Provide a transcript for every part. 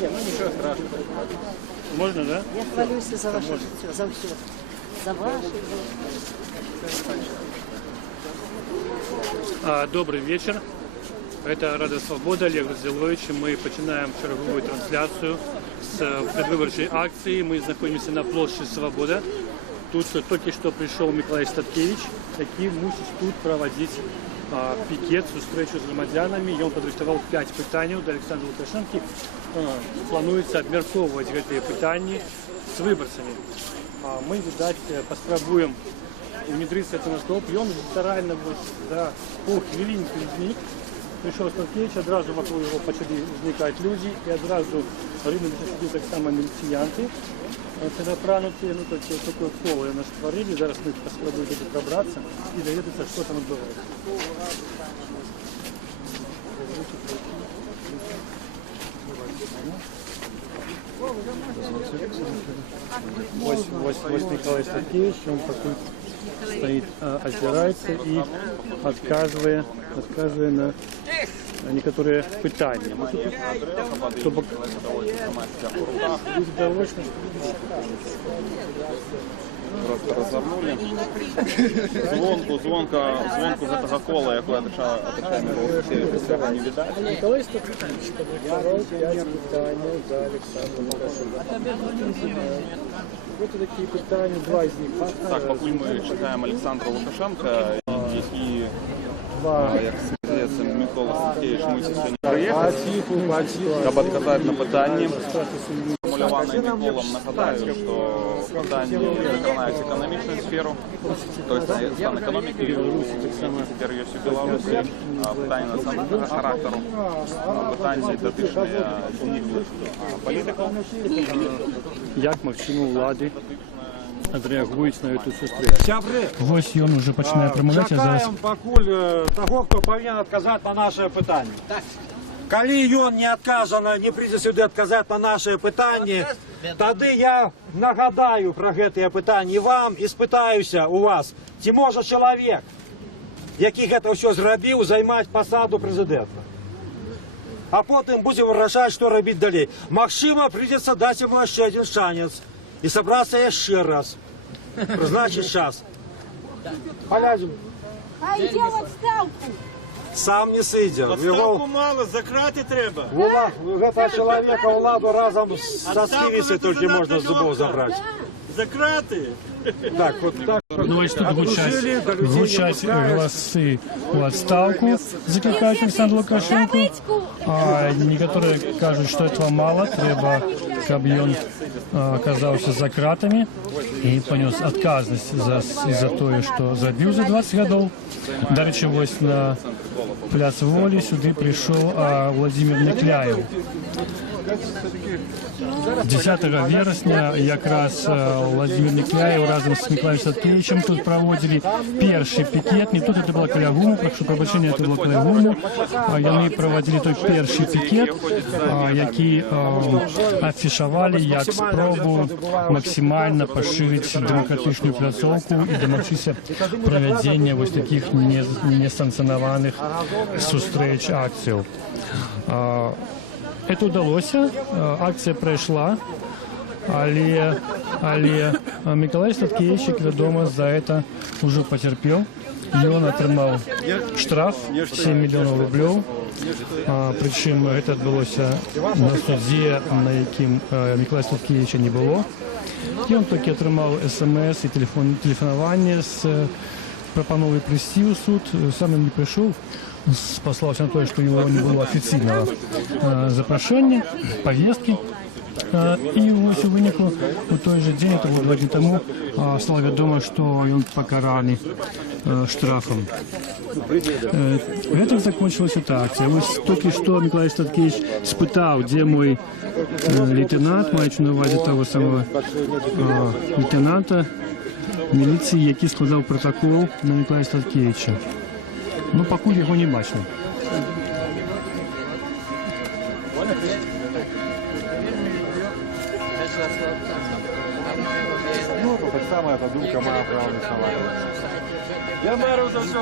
Не, ну ничего страшного. Можно, да? Я хвалюсь за ваше життя, за все. За ваше. Добрый вечер. Это Рада Свобода, Олег Розділович. Мы починаем черговую трансляцию с предвыборчей акции. Мы находимся на площади Свобода. Тут только что пришел Миколай Статкевич, який мусить тут проводить пікет, зустрічу з громадянами. Ён падрыхтаваў 5 пытанняў да Александра Лукашэнкі. Плануецца абмяркоўваць гэтыя пытанні з выбарцамі. Мы, відаць, паспрабуем внедрыцца это на стоп. Ён літаральна за паўхвілінкі знік. Пришел Статкевич, одразу вокруг его почали возникать люди, и одразу рынуться сюди так само милиціянти. Це напрануті, ну так таке коло нас створили, зараз ми спробуємо туди пробратися і довідатися, що там відбувається. Ось Миколай Статкевич, он такой стоит, озирается и отказывая на некоторые пытания. Чтобы Просто развернули. Звонку этого кола, якое отвечаем его не видать. Николай Статкевич подготовил 5 пытаний за Александра Лукашенко. Вот такие пытания, 2 из них. Так, поки ми чекаємо Олександра Лукашенка, і як здається, Микола Статкевич мусить сьогодні приїхати, щоб відказати на питання. Формулюване Миколом, нагадаю, що питання закривають економічну сферу, тобто стан економіки Білорусі, тепер є у Білорусі, питання національного характеру, питання дотичні політику. Як максимум влади відреагують на цю зустріч? Ось він вже починає промовляти. Чекаємо покуль того, хто повинен відказати на наше питання. Коли він не відказано, не прийде сюди відказати на наше питання, тоді я нагадаю про це питання і вам, і спитаюся у вас, чи може чоловік, який це все зробив, займати посаду президента. А потім будемо вирішати, що робити далі. Максиму прийдеться дати йому ще один шанс. І зібратися ще раз. Призначить час. Полязем. А йде в відставку. Сам не сидя. Відставку мало, закрати треба. Этого человека владу разом со Скивицы только можно с зубов забрать. Закрати. Так, вот так. Ну, ось тут звучать голоси в отставку, закликають Александра Лукашенко. А некоторые кажуть, що этого мало, треба, щоб він оказався за кратами і понес отказність за те, що забив за 20 років. До речі, ось на Пляц Волі сюди прийшов Владимир Некляєв. 10 вересня якраз Владимир Некляєв разом з Миколаєм Статкевичем тут проводили перший пікет. Не тут це було каля ГУМу, прошу пробачення, це було каля ГУМу. Вони проводили той перший пікет, який афішували як спробу максимально поширити демократичну пляцовку і домогтися проведення ось таких несанкціонованих зустріч, акцій. Это удалось, акція пройшла, але Миколай Статкевич, як відомо, за це вже потерпів. Він отримав штраф 7 мільйонів рублів, причому це відбулося на суді, на яким Миколая Статкевича не було. І він тільки отримав смс і телефонування з пропановою прийти у суд, сам він не прийшов. Послався на те, що його не було офіційного запрошення, повістки. І ось у винику у той же день, це було 2 дні тому, стало відомо, що він покараний штрафом. Это закончилась эта акция. Ось тільки що Миколай Статкевич спитав, де мой лейтенант, маючи на увазі того самого лейтенанта міліції, який складав протокол на Миколая Статкевича. Ну, поки його не бачили. Ну, так само эта думка моя право рисовать. Я меру за все.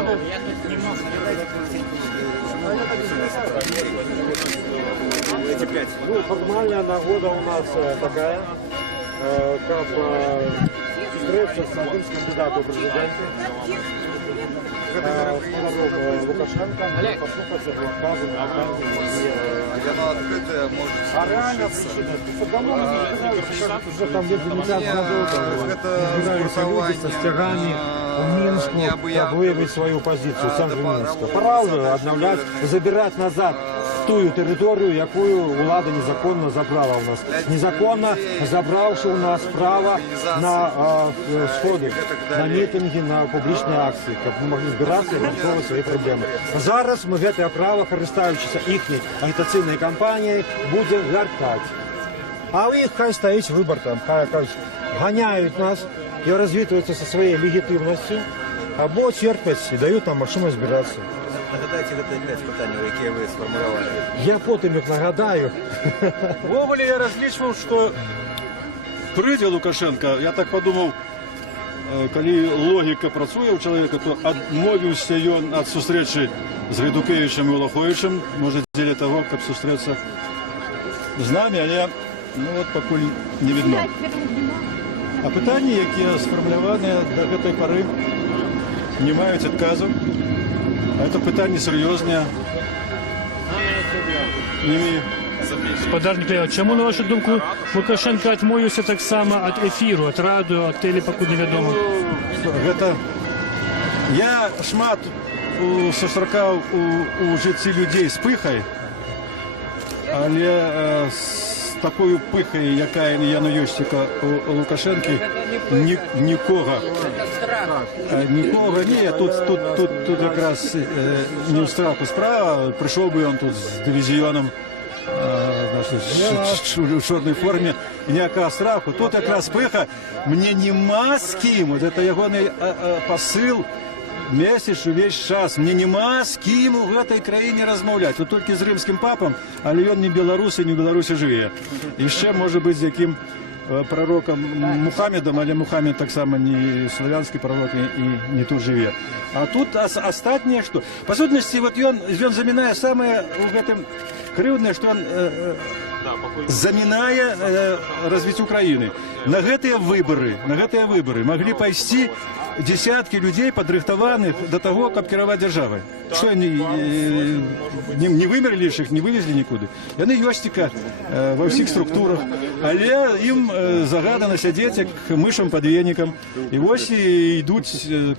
Ну, формальная нагода у нас такая, как встретиться с одним из кандидатов в президенты. Лукашенко, послухаться его отказы на А реально причина, давно мы уже там где-то 50 годов избирались люди со стягами в Минску, как выявить свою позицию, в центре Минска. Пора уже обновлять, забирать назад ту территорию, якую влада незаконно забрала у нас. Незаконно забравши у нас право на сходы, на митинги, на публічні акції, щоб ми могли збиратися і вирішувати свої проблеми. Зараз ми це право, користуючися їхньою агітаційною кампанією, будемо вертати. А у їх хай стоїть вибір там, хай ганяють нас і розвітуються зі своєю легітимністю, або терплять і дають нам машину збиратися. Нагадайте це 5 питань, які ви сформулювали. Я потім їх нагадаю. Вовлі я розлічував, що прийде Лукашенко, я так подумав, коли логіка працює у чоловіка, то відмовився він від зустрічі з Гайдукевичем і Улаховичем, може, для того, щоб зустрітися з нами, але поки не видно. А питання, які сформульовані до цієї пори, не мають відказу. Це питання серйозне. Господар Ніколаєв, чому, на вашу думку, Лукашенко відмовився так само від ефіру, від радіо, від теле, поки невідомо? Я шмат сустракав у житті людей з пихою, але з такою пихою, яка є на Йостика у Лукашенки, нікого. Нікого ні, тут якраз не в страху справа, прийшов би він тут з дивізіоном в чорній формі, ніякого страху. Тут якраз пиха, мені нема з ким, це його посил, месяц увесь час. Мне нема з ким у этой країні розмовляти. От тільки з римським папом, але він не білорус і не в Білорусі живе. І ще може бути з яким пророком Мухаммедом, але Мухаммед так само не славянський пророк і не тут живе. А тут остатнє, що? По сутності, вот він замінає саме в этом кривдне, що він замінає развитие Украины. На гэтыя выборы могли пойти десятки людей, подрыхтованных до того, как кіраваць державой. Что они не вымерли их, не вывезли никуда. Яны ёсціка во всех структурах, але им загадано сядзець як мышам под веником. И вось идут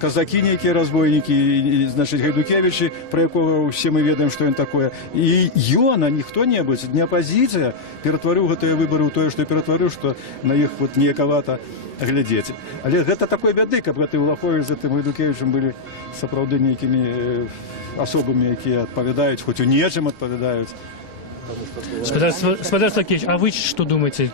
казаки некие разбойники, значит, Гайдукевичи, про якого все мы ведаем, что он такое. И ён, а не хто-небудзь, не оппозиция, ператварыў гэтыя выборы ў тое, што ператварыў, што на іх вот неякавата глядзець. Але гэта такой бяды, каб гэты Улахович з гэтым Гайдукевичем былі сапраўды нейкімі особами, якія адпавядаюць, хоць у нечым адпавядаюць. Господар Сакевич, а вы что думаете?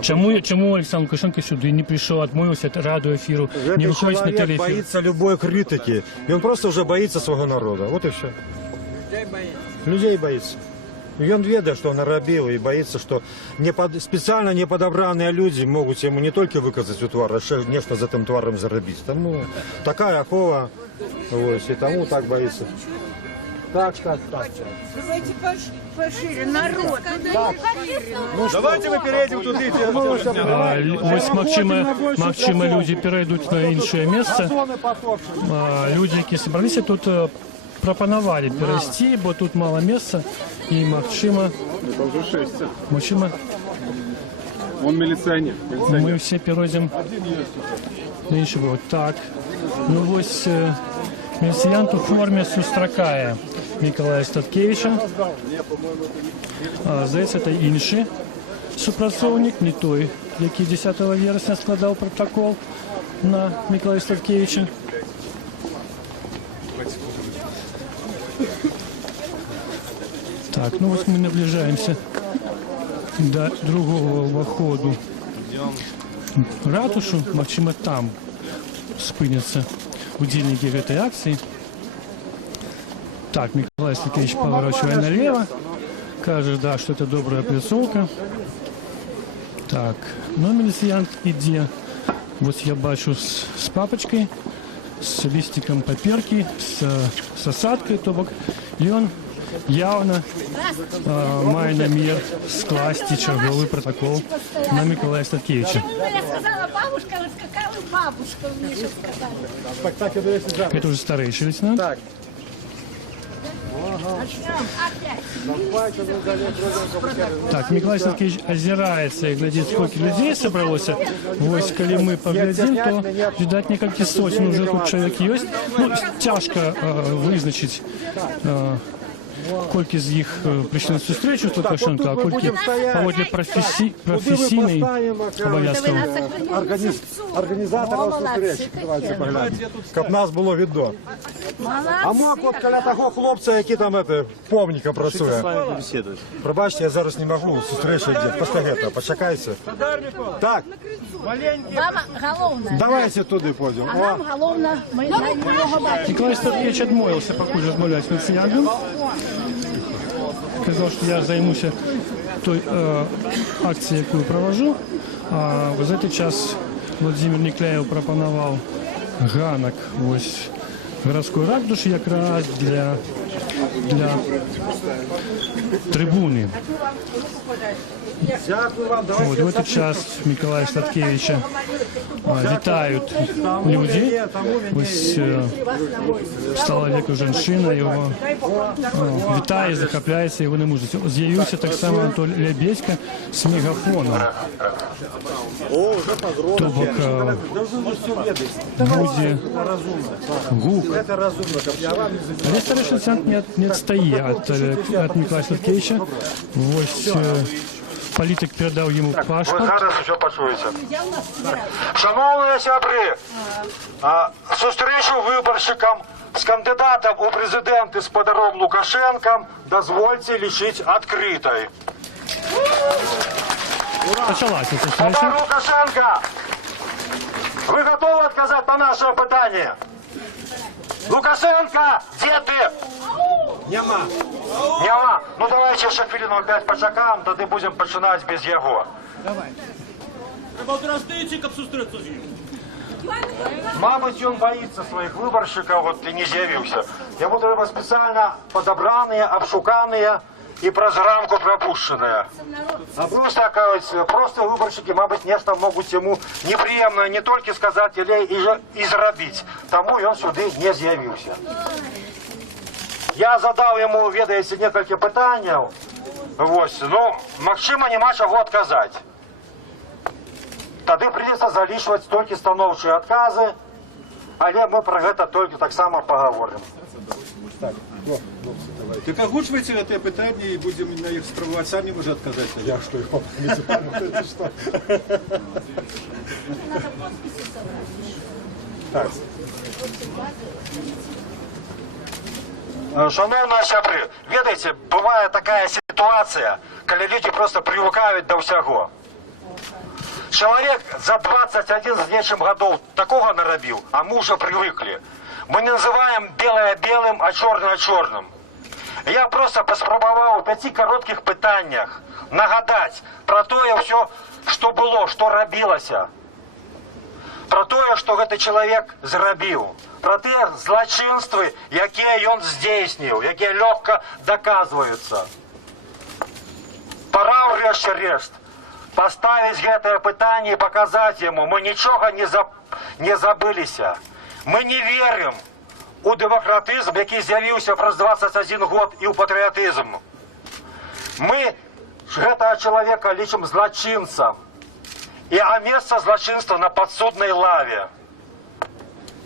Чему Александр Лукашенко сюда не пришел, отмовился от радиоэфиру, не выходит на телеэфир? Человек боится любой критики, и он просто уже боится своего народа. Вот и все. Людей боится. И он ведает, что он наробил, и боится, что специально неподобранные люди могут ему не только выказать у твара, а ще нечто за тем тваром заробить. Тому такая ахова, ось, и тому так боится. Так. Давайте пошире, народ. Давайте ми перейдемо туди, де Ось, магчыма, люди перейдут на іншае месца. Люди, які собралися тут, прапанавалі перайсці, бо тут мало месца, і магчыма, Он милиционер. мы все перейдем на іншы бок. Так, ну вось міліцыянт у форме сустракае Миколая Статкевича. Здаецца, это іншы супрацоўнік, не той, які 10 верасня складаў протокол на Миколая Статкевича. Так, ну вот мы наближаемся до другого выходу в ратушу. Магчыма, там спыняцца удзельнікі гэтай акцыі. Так, Миколай Статкевич поворачивает налево, кажет, да, что это добрая пляцоўка. Так, ну міліцыянт ідзе, вот я бачу с папочкой с листиком паперки, с осадкой, то бок, і ён явно мае намер скласти черговый протокол на Миколая Статкевича. Я сказала, бабушка, раскакала бабушка, мне сейчас сказали. Это уже старейший лейтенант. Так, Миколай Статкевич озирается и глядит, сколько людей собралось. Вот, коли мы поглядим, то, видать, некалькі сотен уже тут человек есть. Ну, тяжко вызначить, колькі з іх прийшли на цю зустрічу з Лукашенко, а колькі паводле професійної обов'язків. Організатора зустрічі, давайте поглянемо, щоб нас було видно. А мог от коля того хлопця, який там помніка працює. Пробачте, я зараз не можу, зустріча йде, постагета, почекайте. Так, Вам головне. давайте туди пойдемо. А нам головне, ми на нього бачимо. Миколай Статкевич відмовився покуль розмовляти з міліціянтом. Сказав, що я займуся той акцією, яку провожу. А в цей час Владимир Никляєв пропонував ганок ось городської ратуші якраз для трибуни. Дякую вам, Вот, в этот час Миколая Статкевича вітають люди. Ось стала віку жінка, його вітає, захопляється його мужності. З'явився так само Анатолій Лебедько з мегафоном. Тобто буде гук. Але старший лейтенант не відстає від Миколая Статкевича. Ось політик передав йому Ви паспорт. зараз все почуєте. Шановні сябри, зустрічу виборщикам з кандидатом у президенти з Подаром Лукашенком дозвольте лічити відкритою. Почалася ця Подар встреча. Лукашенко, ви готові відказати на наше питання? Лукашенко, де ти? Нема. Нема. Ну давайте ще хвилину опять почекаємо, тоді будемо починати без його. Мабуть, він боїться своїх виборщиків, от і не з'явився. Йому треба спеціально подобрані, обшукані і през рамку пропущені. А просто виборщики, мабуть, нечто можуть йому неприємно не тільки сказати, але і зробити. Тому він сюди не з'явився. Я задав йому, ведаєте, декілька питань, ось, ну, можливо, нема чого відказати. Тоді прийдеться залишувати тільки становчі відкази, але ми про це тільки так само поговоримо. Так озвучивайте это питание и будем на их спробовать сами уже отказать. Я что, его это что? Шановні сябри, ведаєте, буває така ситуація, коли люди просто привикають до всього. Человек за 21 с нечем годов такого наробил, а мы уже привыкли. Мы не называем белое белым, а черное черным. Я просто поспробовал в 5 коротких питаннях нагадать про то все, что было, что робилося. Про то, что этот человек зробил. Про те злочинства, які он здійснив, які легко доказуються. Пора врешті-решт поставить это питание и показать ему, мы ничего не забылися. Мы не верим у демократизм, який з'явився през 21 год, и у патриотизм. Мы этого человека лічим злочинцем. А место злочинства на подсудной лаве.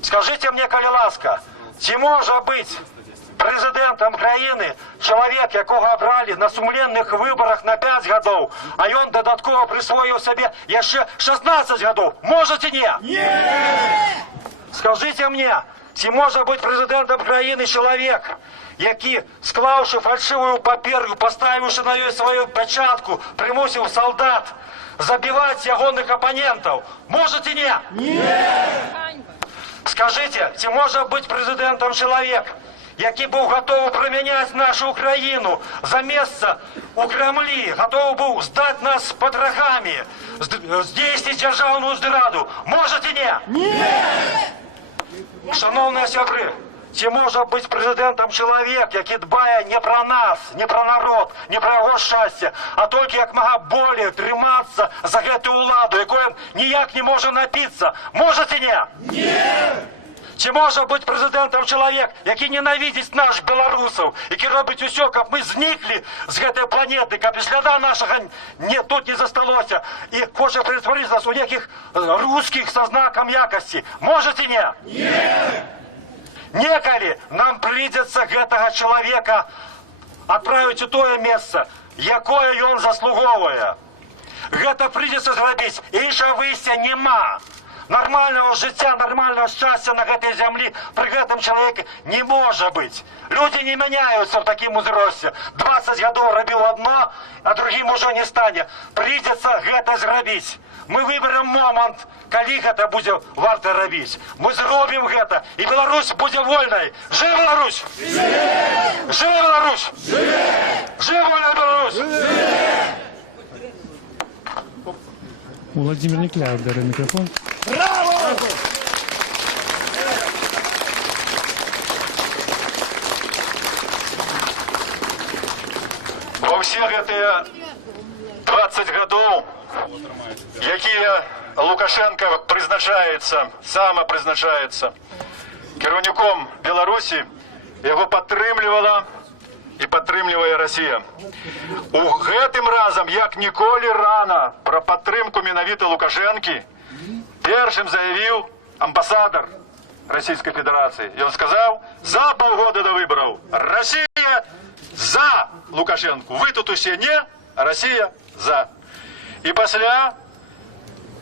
Скажите мне, коли ласка, чи може бути президентом країни чоловік, якого обрали на сумленних виборах на 5 років, а він додатково присвоїв собі ще 16 років? Можете ні? Ні! Скажіть мені, чи може бути президентом країни чоловік, який, склавши фальшиву папірку, поставивши на неї свою печатку, примусив солдат забивати ягоних опонентів? Можете ні? Ні! Скажите, чи може бути президентом чоловік, який був готовий проміняти нашу Україну за місце у Кремлі, готовий був здати нас з потрохами, здійснити державну зраду? Можете ні? Ні! Шановні сябри, чи може бути президентом чоловік, який дбає не про нас, не про народ, не про його щастя, а тільки як мога более триматися за цю владу, якою ніяк не може напитися? Може чи ні? Ні! Чи може бути президентом чоловік, який ненавидить нас, білорусів, який робить усе, щоб ми зникли з цієї планети, щоб і сліда нашого тут не зосталося, і хоче перетворити нас у яких русських со знаком якості? Може чи ні? Ні! Неколи нам придется этого человека отправить у то место, якое он заслуговує. Это придется зробити, іншого вийстя нема. Нормального життя, нормального щастя на этой землі при этом человеке не може бути. Люди не міняються в такому зрості. 20 років робив одно, а другим уже не стане. Придется это зробити. Ми виберемо момент, коли це буде варто робити. Ми зробимо це, і Білорусь буде вольною. Живе Білорусь! Живе Білорусь! Живе вольна Білорусь! Владимир Никляев, дарю микрофон. Во всіх эти 20 годов, які Лукашенко призначається, самопризначається керівником Білорусі, його підтримувала і підтримує Росія. У гэтым разом, як ніколи рано, про підтримку менавіта Лукашенки першим заявив амбасадор Російської Федерації. І він сказав, за полгода до виборів Росія за Лукашенку. Ви тут усі не, а Росія за. І після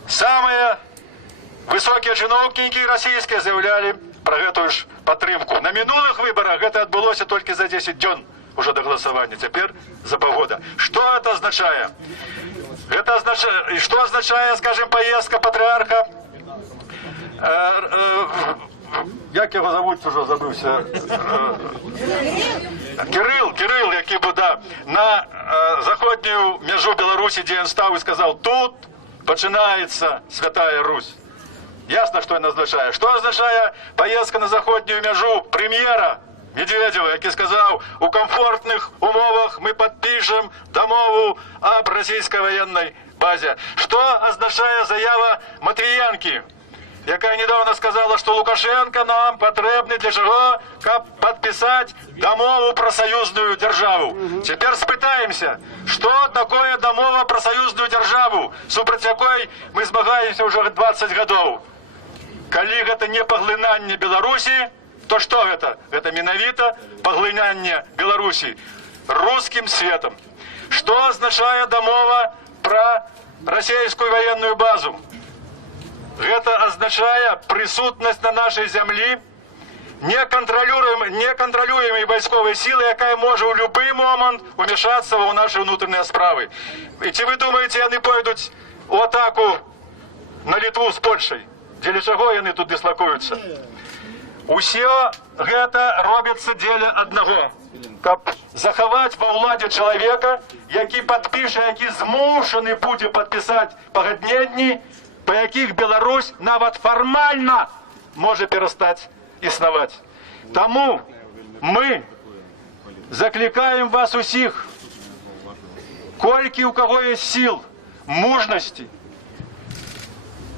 самые высокие чиновники российские заявляли про эту ж підтримку. На минулых выборах это отбылося только за 10 дней уже до голосования, теперь за полгода. Что это означает? Это означает, что означает, скажем, поездка патриарха, як його зовут, уже забывся, Кирил, який був на заходню межу Білорусі, де він став і сказав, тут починається Святая Русь. Ясно, що він означає. Що означає поїздка на заходню межу прем'єра Медведєва, який сказав, у комфортних умовах ми підпишемо домову об російській воєнній базі. Що означає заява Матвієнки, яка недавно сказала, що Лукашенко нам потрібний для чого, щоб підписати домову про союзну державу. Тепер спитаємося, що таке домова про союзну державу, супроти якої ми змагаємося вже 20 років. Коли це не поглинання Білорусі, то що це? Це менавіто поглинання Білорусі русским світом. Що означає домова про російську воєнну базу? Это означает присутность на нашей земле неконтролюемой військової сили, яка може в будь-який момент вмішатися в наші внутрішні справи. І чи ви думаєте, вони пойдуть у атаку на Литву з Польщею? Для чого вони тут дислокуються? Усе це робиться для одного. Щоб заховати во владі чоловіка, який підпише, який змушений буде підписати погодненні, по яких Білорусь навіть формально може перестати існувати. Тому ми закликаємо вас усіх, кольки у кого є сил, мужності,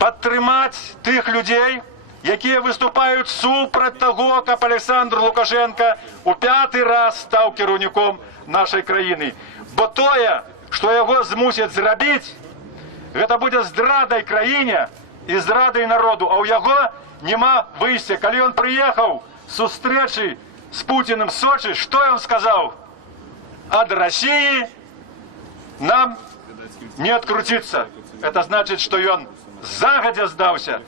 підтримати тих людей, які виступають супроти того, як Олександр Лукашенко у 5-й раз став керівником нашої країни. Бо те, що його змусять зробити, это буде здрадой країні і здрадой народу, а у його нема вийстя. Коли він приїхав з зустрічі з Путіним в Сочі, що він сказав? От Росії нам не відкрутитися. Це значить, що він загодя здався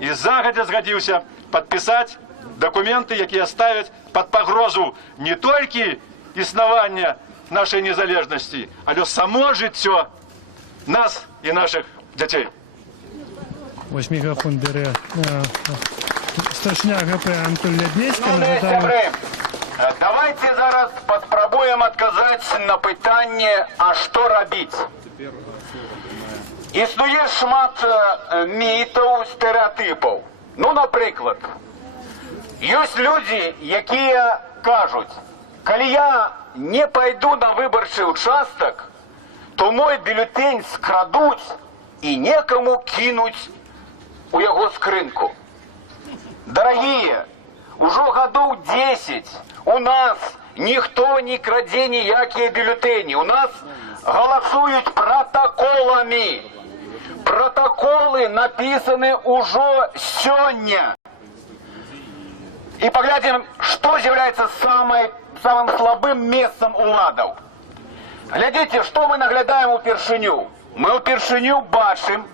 і загодя згодився підписати документи, які ставлять під погрозу не тільки існування нашої незалежності, але само життя нас і наших дітей. Ось мікрофон бере старшина ГП Антон Лядницький. Давайте зараз спробуємо відказати на питання, а що робити. Існує шмат мітів, стереотипів. Ну, наприклад, Ёсць людзі, якія кажуць, калі я не пойду на выбарчы участак, то мой бюллетень скрадуць і некаму кинуть у яго скрынку. Дарагія, ужо гадоў 10 у нас ніхто не крадзе ніякія бюллетені. У нас галасуюць протоколамі. Протоколы написаны ужо сёння. И поглядим, что является самым слабым местом уладаў. Глядите, что мы наглядаем упершыню. Мы упершыню бачым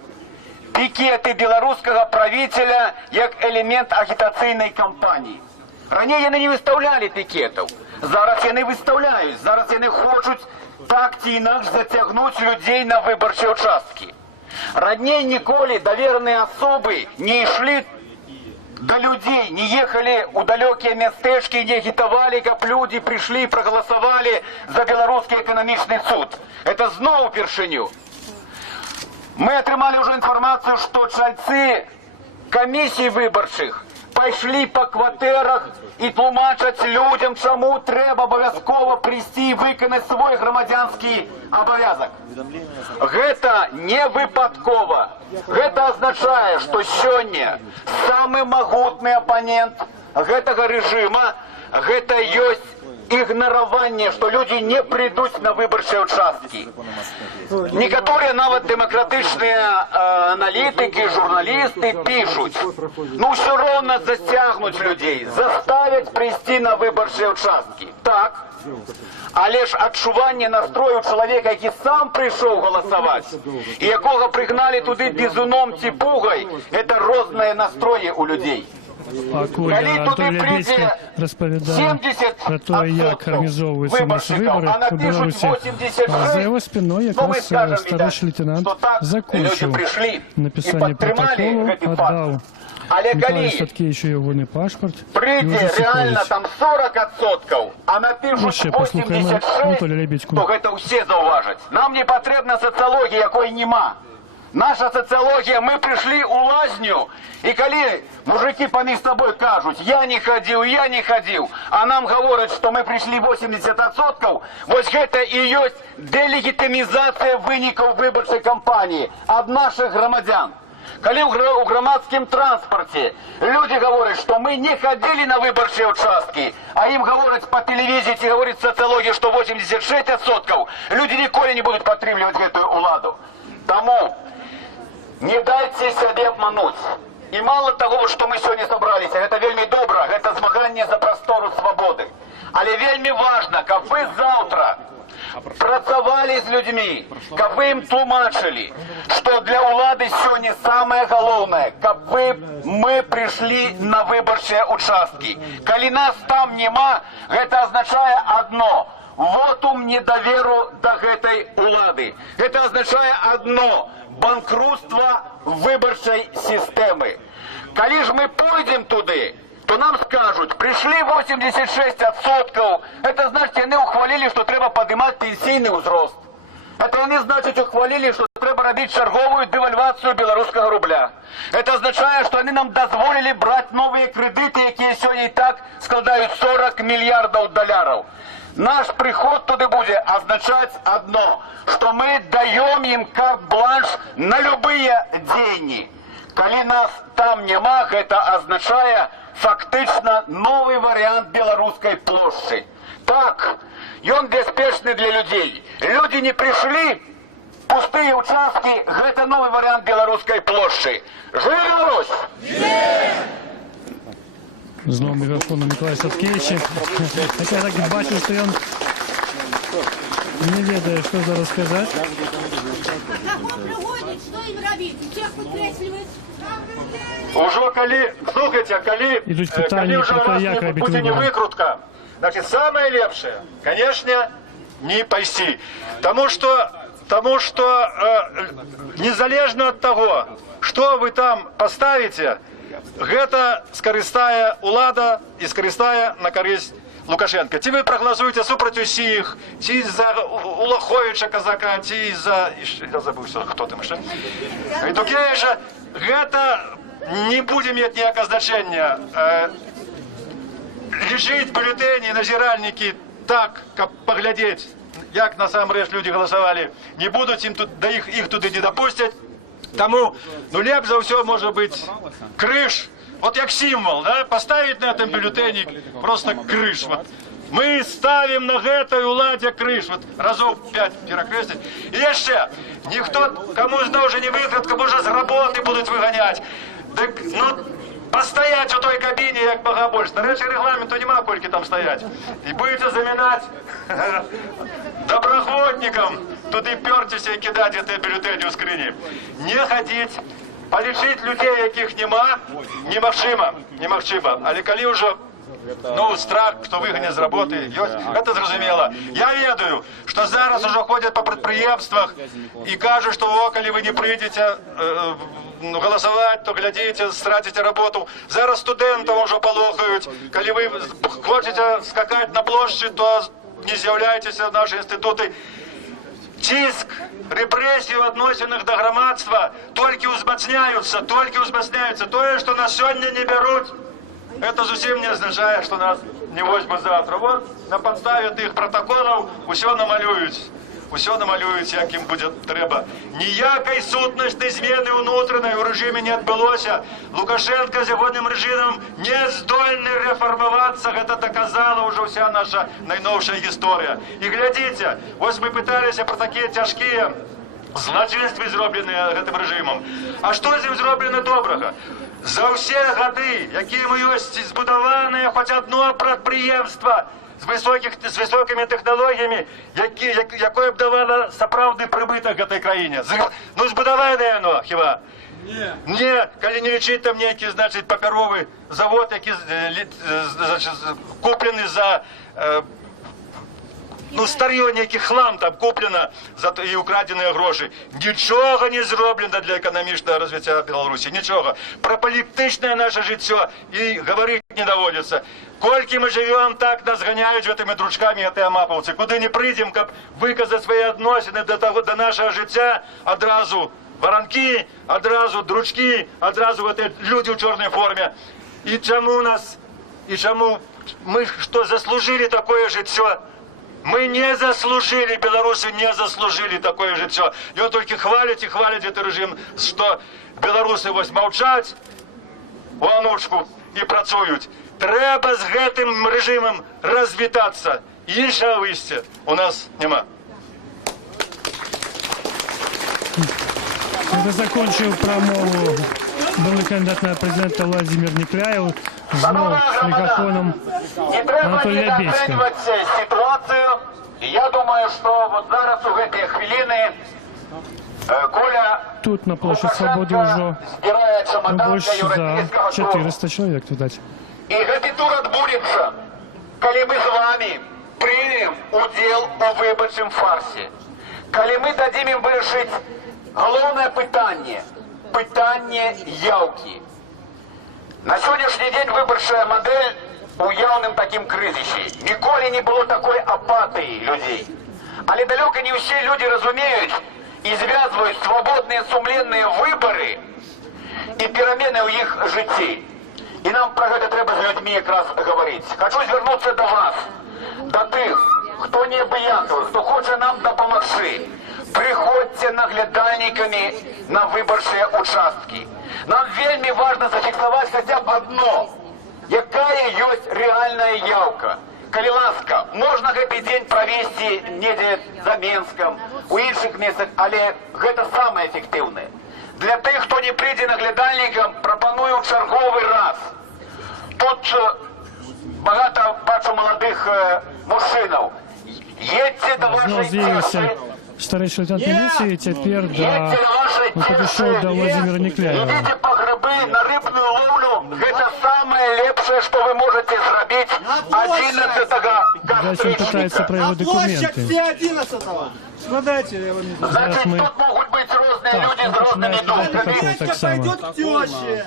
пікеты беларускага правителя як элемент агітацыйнай кампаніі. Раней яны не выставлялі пікетаў. Зараз яны выставляюць. Зараз яны хочуць так ці інакш зацягнуць людзей на выбарчыя участкі. Раней ніколі давераныя асобы не ішлі до людей, не ехали у далекие местечки, не агитовали, как люди пришли и проголосовали за белорусский экономичный суд. Это снова упершыню. Мы отрымали уже информацию, что чальцы комиссий выборчих пошли по квартирах и тлумачаць людям, чему треба обовязково прийти и выконать свой громадянский обовязок. Гэта не выпадкова. Гэта означает, что сёння самый могутный оппонент гэтага режима, гэта ёсць игнорование, что люди не придут на выборчие участки. Некоторые нават демократичные аналитики, журналисты пишут, ну все равно затягнуть людей, заставить прийти на выборчие участки. Так, але ж адчуванне настрою чалавека, які сам прыйшоў галасаваць, і якога прыгналі туды бізуном ці пугай, это розныя настроі у людзей. Калі туды прыйдзе 70% выбаршчыкаў, а напишуць 86, то мы скажем, что так люди пришли и подтримали гэты факт. Але калі прыйдзе реально там 40%, а напишуць 86, то гэта ўсе заўважаць. Нам не патрэбна сацыялогія, якой нема. Наша социология, мы пришли у лазню, и коли мужики поміж собой кажут, я не ходил, а нам говорят, что мы пришли 80%, вот это и есть делегитимизация выников выборчей кампании от наших громадян. Коли у громадском транспорте люди говорят, что мы не ходили на выборчие участки, а им говорят по телевизии, и говорит социология, что 86%, люди николи не будут подтримливать эту уладу. Тому не дайте себе обмануть. И мало того, что мы сегодня собрались, это вельми добро, это змагання за простору свободы. Але вельми важно, как вы завтра працавали с людьми, как вы им тлумачили, что для улады сегодня самое главное, как мы пришли на выборчие участки. Коли нас там нема, это означает одно – вотум недоверу до этой улады. Это означает одно – банкрутство выборчей системы. Коли же мы пойдем туды, то нам скажут, пришли 86%, это значит, они ухвалили, что треба поднимать пенсийный узрост. Это они, значит, ухвалили, что треба робить черговую девальвацию белорусского рубля. Это означает, что они нам дозволили брать новые кредиты, которые сегодня и так складывают 40 миллиардов долларов. Наш приход туда будет означать одно, что мы даем им карт-бланш на любые деньги. Коли нас там нема, это означает фактично новый вариант белорусской площади. Так, и он беспечный для людей. Люди не пришли, пустые участки, это новый вариант белорусской площади. Живи Беларусь! Знову мікрофон Миколай Садкевич. Я так бачу, що він не ведає, що зараз сказати. Кого приводять, що їм робити? Всіх викреслюють. Уже коли, слухайте, коли уже раз будет не выкрутка, значит, самое лепшее, конечно, не пойти. Тому что незалежно от того, что вы там поставите, гэта скарыстае улада і скарыстае на карысць Лукашенко. Ці вы прагаласуеце супраць усіх, ці за Улаховича казака, ці за... Я забыўся, хто там яшчэ. І таке ж, гэта не будзе мець ніякага значэння. злічыць бюлетэні назіральнікі так, каб паглядзець, як насамрэч людзі галасавалі, не будуць ім тут, да іх туды не дапусцяць. Таму, ну лепш за ўсё можа быць крыж, вот як сімвал, да, паставіць на этом бюлетэні просто крыж. Вот. Мы ставим на гэтай уладзе крыж, вот разоў 5 перакрэсліць. І яшчэ, ніхто, каму зноў жа не выкрадка, можа з работы будуць выганяць. Дык, ну, пастаяць у той кабіне, як мага больш. Нарэчы рэгламенту няма, колькі там стаяць. І будете замінаць добраахвотнікам туды пёрціся і кідаць гэтыя бюлетэні ў скрыні. Не хадзіць, палічыць людзей, якіх няма, немагчыма. Але калі ўжо ну, страх, кто выгонит с работы, это зразумела. Я ведаю, что зараз уже ходят по предприемствах и кажут, что о, коли вы не придете голосовать, то глядите, стратите работу. Зараз студентам уже полохают. Коли вы хотите скакать на площадь, то не з'являйтесь в наши институты. Ціск, репрессии в адносінах до громадства только узмацняются. Тое, что нас сегодня не берут, это зусім не означает, что нас не возьмут завтра. Вот на подставе тых протоколов усё намалююць, як ім будзе трэба. Ніякай сутнасці змены ўнутранай у рэжыме не адбылося. Лукашенко з ягоным рэжымам не здольны рэфармавацца, гэта доказала ўжо ўся наша найноўшая гісторыя. І глядзіце, вось мы пыталіся пра такія цяжкія злачынствы, зробленыя гэтым рэжымам. А што з ім зроблена добрага? За ўсе гады, якія мы ёсць збудаваныя хоць одно прадпрыемства з высокімі тэхналогіямі, якое б давала сапраўдны прыбытак гэтай краіне. Ну, збудаванае яно, хіба? Не, калі не лічыць там нейкі, значыць, папяровы завод, які куплены за ну, старье, нейкі хлам там куплено і украденыя грошы. Нічога не зроблена для эканамічнага развіцця Беларусі, нічога. Пра палітычнае наша жыццё і гаварыць не даводзіцца. Колькі мы жывём, так нас ганяюць гэтымі дручкамі гэтыя мапаўцы. Куды не прыйдзем, каб выказаць свае адносіны да нашага жыцця, адразу варанкі, адразу дручкі, адразу гэтыя людзі ў чорнай форме. І чаму мы што заслужылі такое жыццё? Мы не заслужили, белорусы не заслужили такое жыццё. И он только хвалит этот режим, что белорусы вось маўчаць у анучку и працуюць. Трэба з гэтым рэжымам развітацца. Іншага выйсця у нас няма. Это закончил промову бывший кандидат на президента Владимир Некляев с микрофоном Анатолия Бейского. Ситуацию. Я думаю, что вот зараз у гэтыя хвилины Коля... Тут на площадь Свободы уже больше за 400 человек, видать. И гэты тур адбудзецца, калі мы з вами прымем удзел у выбарчым фарсе. Калі мы дадзім ім вырашыць галоўнае пытанне яўкі. На сённяшні дзень выбарчая мадэль у яўным такім крызісе. Ніколі не было такой апатыі людзей. Але далёка не ўсе людзі разумеюць і звязваюць свабодныя сумленныя выбары і перамены ў іх жыцці. І нам пра гэта трэба з людзьмі якраз гаварыць. Хачу звярнуцца да вас, да тых, хто не абыякавы, хто хоча нам дапамагчы. Прыходзьце наглядальнікамі на выбарчыя участкі. Нам вельмі важна зафіксаваць хаця б адно, якая ёсць рэальная яўка. Калі ласка, можна гэты дзень правесці недзе за Менскам, у іншых месцах, але гэта самае эфектыўнае. Для тых, хто не прыйдзе наглядальнікам, прапаную чарговы раз. Тут багата бачу маладых мужчынаў. Едьце да вашай старший лейтенант милиции теперь подошел до Владимира Некляева. Идите по грибы на рыбную ловлю. Это самое лепшее, что вы можете сделать 11-го. Дальше он пытается проявить документы. Все 11-го. Складайте, я вам не знаю. Значит, тут могут быть разные люди с разными думками. Пойдет к теще.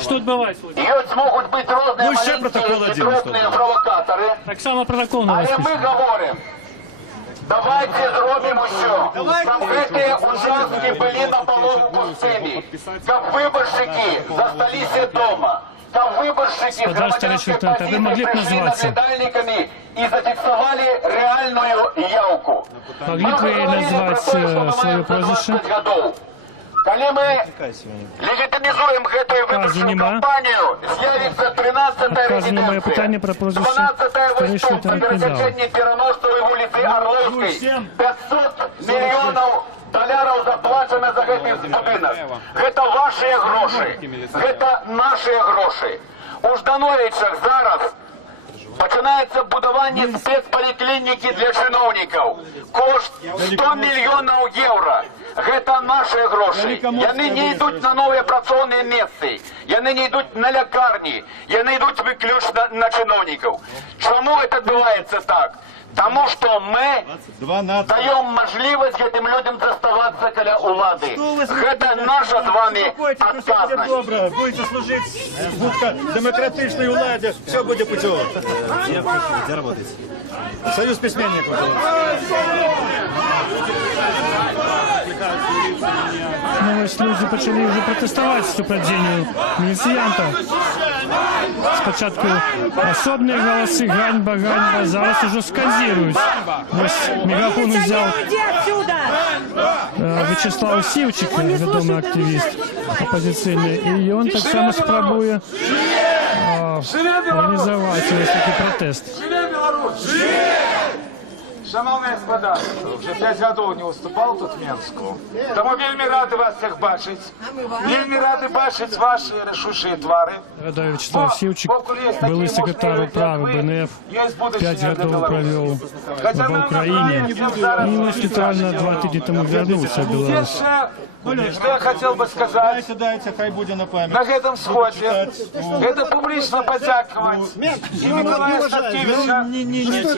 Что отбывается? Могут быть разные маленькие дробные провокаторы. Так само протокол на вас Але мы говорим. Давайте зробім усё, каб гэтыя участкі былі напалову пустымі, каб выбаршчыкі засталіся дома. та виборщики Господа громадянської старший-лейтенант, а ви могли б прийшли назватися? наблюдальниками і зафіксували реальну явку. Могли б ви назвати своє прозвище? Коли ми легітимізуємо цю виборчу нема. кампанію, з'явиться 13-та Вказано моє питання про резиденція, прозвище. 12-та Старший виступ по лейтенант не дав. пересеченні Переносної вулиці Орловської. 500 мільйонів доларів заплачено за цей будинок. Це ваші гроші, це наші гроші. У Ждановичах зараз починається будування спецполіклініки для чиновників. Кошт 100 мільйонів євро. Це наші гроші. Вони не йдуть на нові працівні місця. Вони не йдуть на лікарні. Вони йдуть виключно на чиновників. Чому це відбувається так? Тому що ми даємо можливість цим людям заставатися біля влади. Це наша з вами відповідальність. Добре, будете служити в демократичній владі, все буде путем. Где работаете? Союз письменников. Ну, ось люди почали вже протестувати супротивленню міліціянта. Спочатку особні голоси, ганьба, ганьба, зараз уже скандирують. Ось мегафон взяв Вячеслав Сівчик, відомий активіст опозиційний, і він так само спробує організувати ось такий протест. Шановні господа, вже 5 років не виступав тут в Мінську. Тому вельми радий вас всіх бачити. Вельми радий бачити ваші рішучі твари. Гадаю, Вячеслав Сівчик, былий секретар управи БНФ, 5 років провів в Україні. І ось спеціально 2 тижні тому вернувся в Білорусь. Что я хотел бы сказать Хай буде на пам'ять. на этом сходе, это публично подякивать и Николая Статкевича, и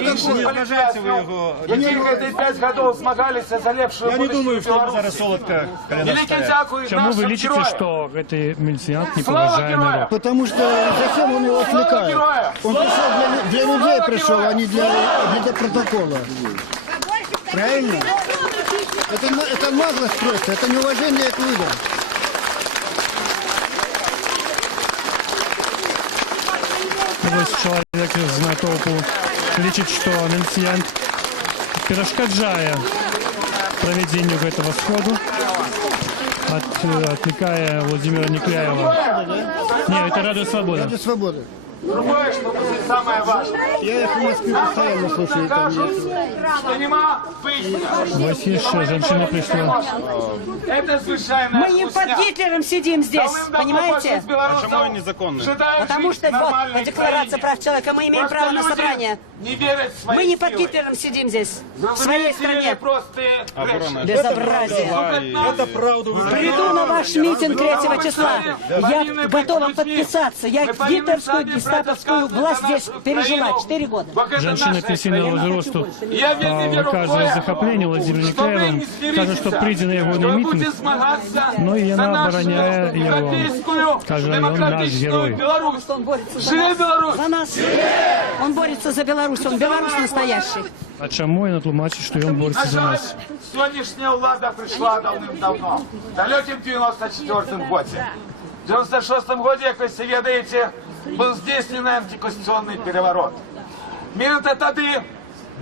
інших політв'язнів, які эти 5 років змагалися за лепшую Я не думаю, будущую що йому Білорусі. зараз солодка коляна Велике стоять. дякую Чому ви нашим лічите, героям. що цей міліціянт не Слава поважає героям! народ? Потому что зачем он его Слава отвлекает? героям! Он пришел для людей пришел, а не для протокола. Правильно? Это наглость просто, это неуважение к людям. Ось чоловік з натовпу лічить, що міліціянт перешкоджає проведенню этого сходу, отвлекая Владимира Никляева. Не, это Радио Свобода. Ради свободы. Другое, что будет самое важное. Я их в Москве постоянно слушаю. Там Кажут, что нема выяснено. Ось є ще женщина прийшла. Это случайная Мы не под Гитлером сидим здесь, понимаете? Почему незаконный? Потому что вот Декларация прав человека, мы имеем право на собрание. Не верят в свои Мы не под силы. Гитлером сидим здесь, в своей стране. Просто Безобразие. Это правду вы Приду на ваш митинг 3 числа. Я готова подписаться. Я гитлерскую, гестаповскую власть здесь пережила 4 года. Женщина пенсійного возрасту Я верю виказує захоплення Владимиром Никляевым, каже, що прийде на його мітинг, ну і вона обороняє його. Каже, він наш герой. Он борется за Живе нас. Беларусь! За нас. Он борется за Беларусь. Он Беларусь настоящий. А чому він тлумачить, що він бореться за нас? Сегодняшняя влада пришла давным-давно, в далеким 94-м годе. В 96-м годе, как вы все ведаете, был здійснений антиконституционный переворот. Именно тогда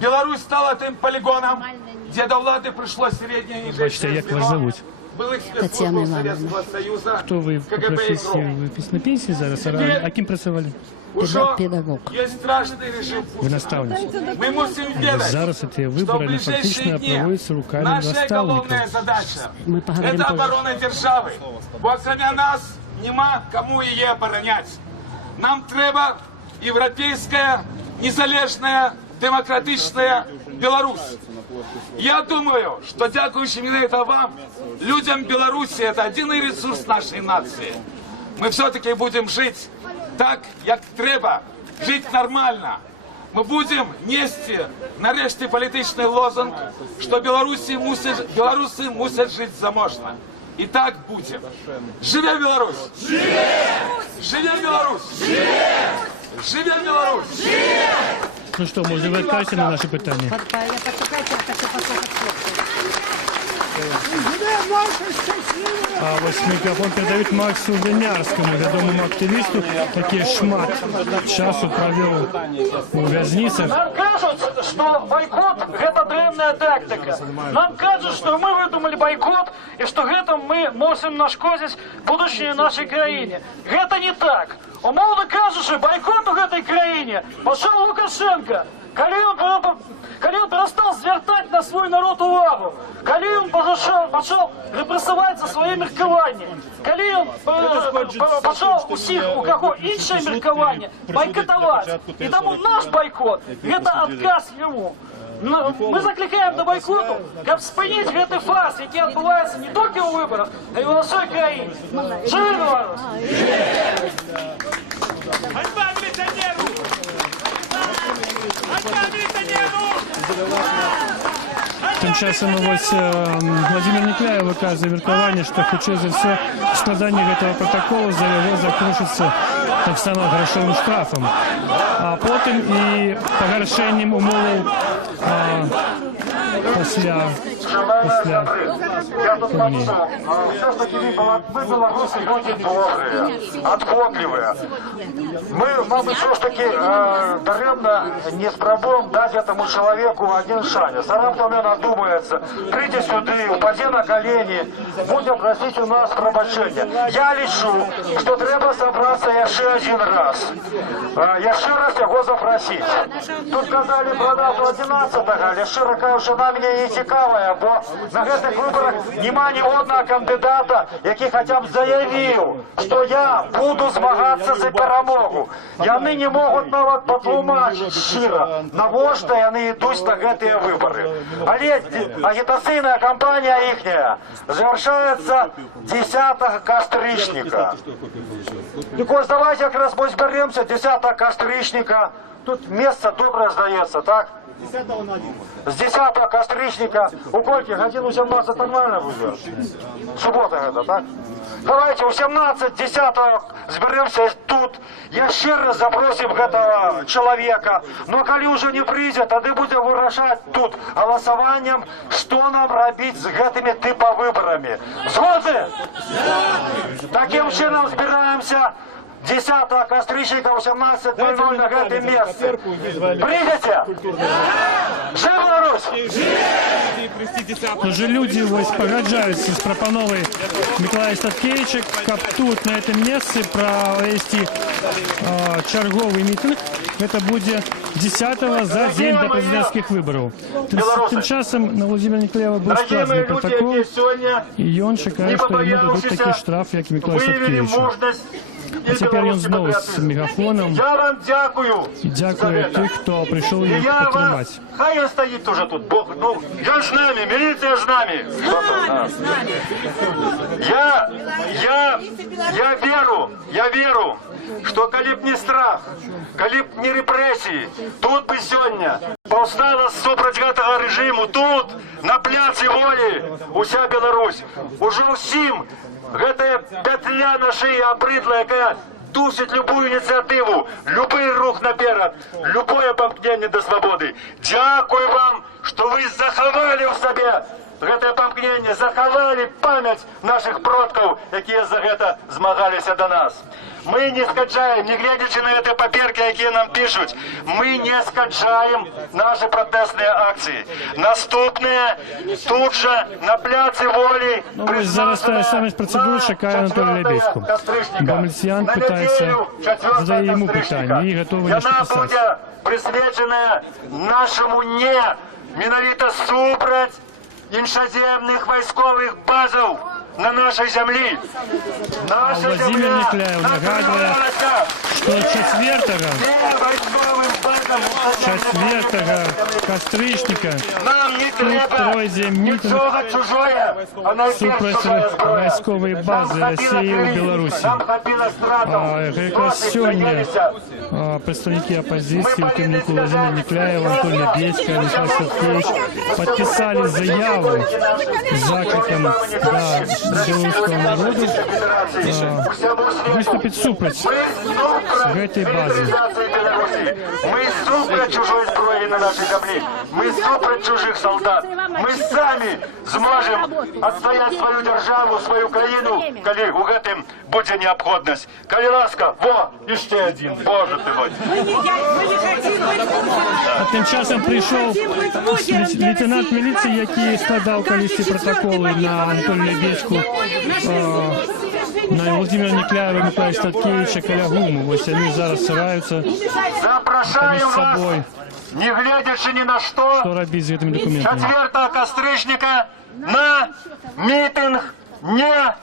Беларусь стала тем полигоном, где до влады пришло среднее и Бачите, нижнее як вас зовуть? былых спецслужб Советского Союза, Хто ви по КГБ и професії? ГРУ. Ви на пенсії зараз? А ким працювали? Уже Педагог. есть страшный режим Ви Путина. наставниця. Мы мусим верить, Зараз ці что в вибори ближайшие фактично дни проводяться руками наша наставників. головная задача Мы поговорим это позже. оборона державы. Бо кроме нас нема кому її обороняти. Нам треба європейська, незалежна, демократична Білорусь. Я думаю, что дякуючи именно это вам, людям Беларуси, это один ресурс нашей нации. Мы все-таки будем жить так, як треба, жить нормально. Ми будемо нести нарешті політичний лозунг, що білоруси мусять жити заможно. І так буде. Живе Білорусь! Живе Білорусь! Живе Білорусь! Ну що, може ви відкажете на наші питання? Я подпускайте, я хочу послушать слов. А ось мікрофон передають Максу Винярському, відомому активісту, який шмат часу провів у в'язницях. Нам кажуть, что бойкот – это древняя тактика. Нам кажут, что мы выдумали бойкот, и что гэтым мы можем нашкодить будущее нашей краине. Это не так. Умовно кажучи, бойкот у этой краине пошел Лукашенко. Коли он перестал звертать на свой народ увагу, коли он пошел репрессовать за своє міркування, коли он пошел усіх, у кого інше міркування, бойкотувати. І тому наш бойкот – це отказ йому. Ми закликаємо до бойкоту, щоб спинити гэты фарс, який відбувається не тільки у виборах, а й у нашій країні. Живи Білорусь! Ганьба міліціонеру! Ганьба міліціонеру! Тим часом ось Владимир Никляєв виказує міркування, що хоче за все складання цього протоколу за його закінчиться так само грошовим штрафом, а потім і погоршенням умов після Я тут смотрю, все ж таки мы белорусы люди добрые, отходливые. Мы, мабуть, все ж таки даремно не спробуем дать этому человеку один шанс. А раптом он одумается, прийти сюда, упади на колени, будем просить у нас пробачення. Я лічу, що треба собраться ще один раз. Ще раз його запросити. Тут казали про дату 11-го, я щиро кажу, що нам не цікаво, бо на гэтых выборах нема ні одного кандидата, який хоча б заявив, що я буду змагатися за перемогу. Яны не можуть навіть потлумачити щиро, навошта яны йдуть на гэтыя выборы. Але агітаційна кампанія їхня завершається 10 кастричника. Так ось давайте якраз ми зберемося 10 кастричника. Тут місце добре здається, так? С 10 кастричника у кольки годину 17 нормально будет. Суббота это, так? Давайте у 17, 10 зберемося тут. Я щиро запросим этого человека. Но коли уже не придет, тогда будем вырашать тут голосованием, что нам робить с гэтыми типа выборами. Згодны? Таким чином збираемся 10 кастричника 18:00 на гэтым месте. Придете? Жив Беларусь! Уже люди ось погоджаються з пропановою Миколая Статкевича, каб тут, на этом месте, провести черговий мітинг. Это буде 10-го за день до президентських виборів. Тим часом на Владимира Николаева був складений протокол, і він чекає, що йому дадуть такий штраф, як і Миколаю Статкевичу. А тепер він знову з мегафоном. Я вам дякую. І дякую тих, хто прийшов їх підтримати. Хай він стоїть уже тут. Бог, ну, він з нами, міліція з нами. Я веру, что коли б не страх, коли б не репрессии, тут бы сегодня повстала супроть этого режиму, тут, на пляце Волі, уся Беларусь. Уже усім гэтая петля на шиї обридла, яка душить любую инициативу, любой рух наперед, любое помкнение до свободы. Дякую вам, что вы заховали в себе гэтае помкнение, заховали память наших продков, якія за гэта змагаліся до нас. Мы не скачаем, не глядячи на эти паперки, якія нам пишут, мы не скачаем наши протестные акции. Наступные тут же на пляце Волі. Ну, ось зараз саме з процедур чекає Анатолій Лебедько. Бо міліціян питається, задає йому питання і готовий лише писати. Яна буде присвячена нашому не, менавіта супроть іншаземних військових базів на нашей земле. А Владимир Никляев нагадывает, что 4 кастричника тут пройде митинг супротив військової бази Росії у Білорусі. Якраз сьогодні представники опозиції, в керівнику Владимир Никляев, Анатолій Лебедько, Микола Статкевич подписали заяву с закликом белорусского народу выступить супротив этой базы. супроть чужої зброї на нашій землі. Ми супроть чужих солдат. Ми самі зможемо відстояти свою державу, свою країну, коли у гэтым буде необхідність. Коли ласка, во, і ще один, Боже ти мой. А тим часом прийшов лейтенант міліції, який складав колись ці протоколи на Анатолія Бєчку, на Володимира Нікляєва, Миколая Статкевича, Калягуму. Ось вони зараз стараються між Запрошаю вас, собою, не глядячи ні на що, що робити з цими документами. 4 костричника на мітинг не